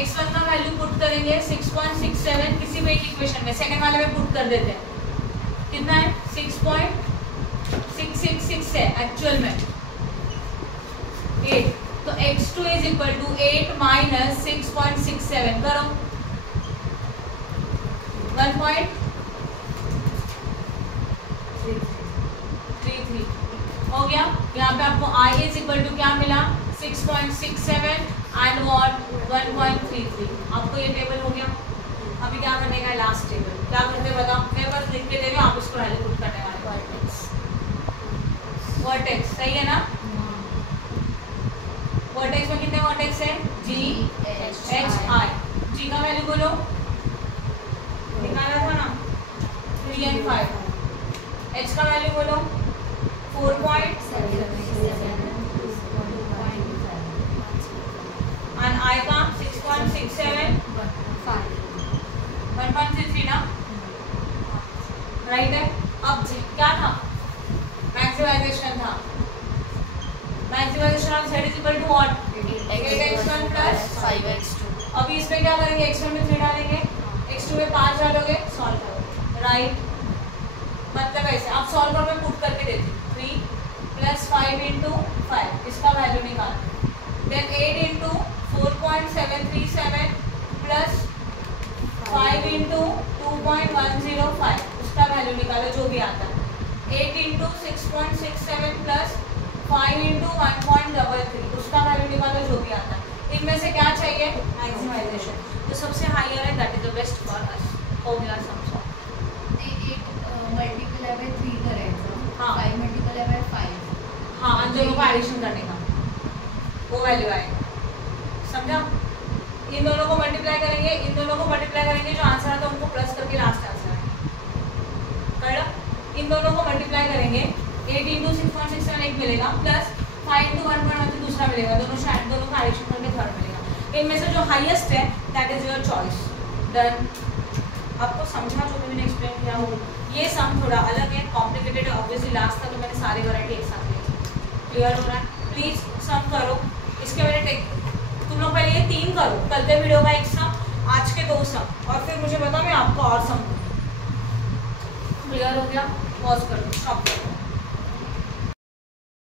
x1 का वैल्यू पुट करेंगे 6.67 किसी भी एक इक्वेशन में, सेकंड वाले में पुट कर देते हैं, कितना है 6.666 है एक्चुअल में 8, तो x2 is equal to 8 minus 6.67, करो 1.33 हो गया। यहाँ पे आपको i इज इक्वल टू क्या मिला, 6.67 एंड व्हाट 1.33, आपको ये टेबल हो गया, अभी क्या करने का है, लास्ट टेबल क्या करते हैं बताओ, मैं बस लिख के दे रही हूँ, आप इसको वैल्यू पुट करने वाले। वर्टेक्स सही है ना, वर्टेक्स में कितने वर्टेक्स है, G H I। G का वैल्यू बोलो, निकाला था ना 3 and 5। H का वैल्यू बोलो 4.7 and I का 6.67 1.33 ना, राइट है। अब क्या था, मैक्सिमाइजेशन था, maximization of z is equal to what, 8x1 plus 5x2। अभी इसमें क्या करेंगे, x1 में 3 डालेंगे, x2 में 5 डालोगे, सॉल्व करोगे, राइट। मतलब ऐसे आप सॉल्व कर में पुट करके देती 3 प्लस 5 इंटू 5 इसका वैल्यू निकाल, देन 8 इंटू 4.737 प्लस 5 इंटू 2.105 उसका वैल्यू निकालो जो भी आता है, 8 इंटू 6.67 प्लस 5 इंटू 1.33 उसका वैल्यू निकालो जो भी आता है। इनमें से क्या चाहिए, मैक्सिमाइजेशन, तो सबसे हायर है that is the best for us. हो गया समझो, 8 मल्टीप्लाई बाय 3 करायचं, हाँ 5 मल्टीप्लाई बाय 5, हाँ इन दोनों का एडिशन करने का वो वैल्यू आएगा, समझा। इन दोनों को मल्टीप्लाई करेंगे, इन दोनों को मल्टीप्लाई करेंगे, जो आंसर आता है उनको प्लस करके लास्ट आंसर है, करेक्ट। इन दोनों को मल्टीप्लाई करेंगे, 8 इंटू 6.67 एक मिलेगा, प्लस 5 इंटू 1.1 दूसरा मिलेगा, दोनों का एडिशन करके थर्ड मिलेगा। इनमें से जो हाईएस्ट है that is your choice, done. आपको समझा जो मैंने एक्सप्लेन किया हो, ये सम थोड़ा अलग है, कॉम्प्लिकेटेड है, ऑब्वियसली लास्ट था तो मैंने सारी वैरायटी एक साथ ली, क्लियर हो रहा है। प्लीज सम करो, इसके मैंने तुम लोग पहले ये 3 करो, कल के वीडियो का एक सम, आज के 2 सम, और फिर मुझे बताओ मैं आपको और सम, क्लियर हो गया। पॉज करो, स्टॉप करो।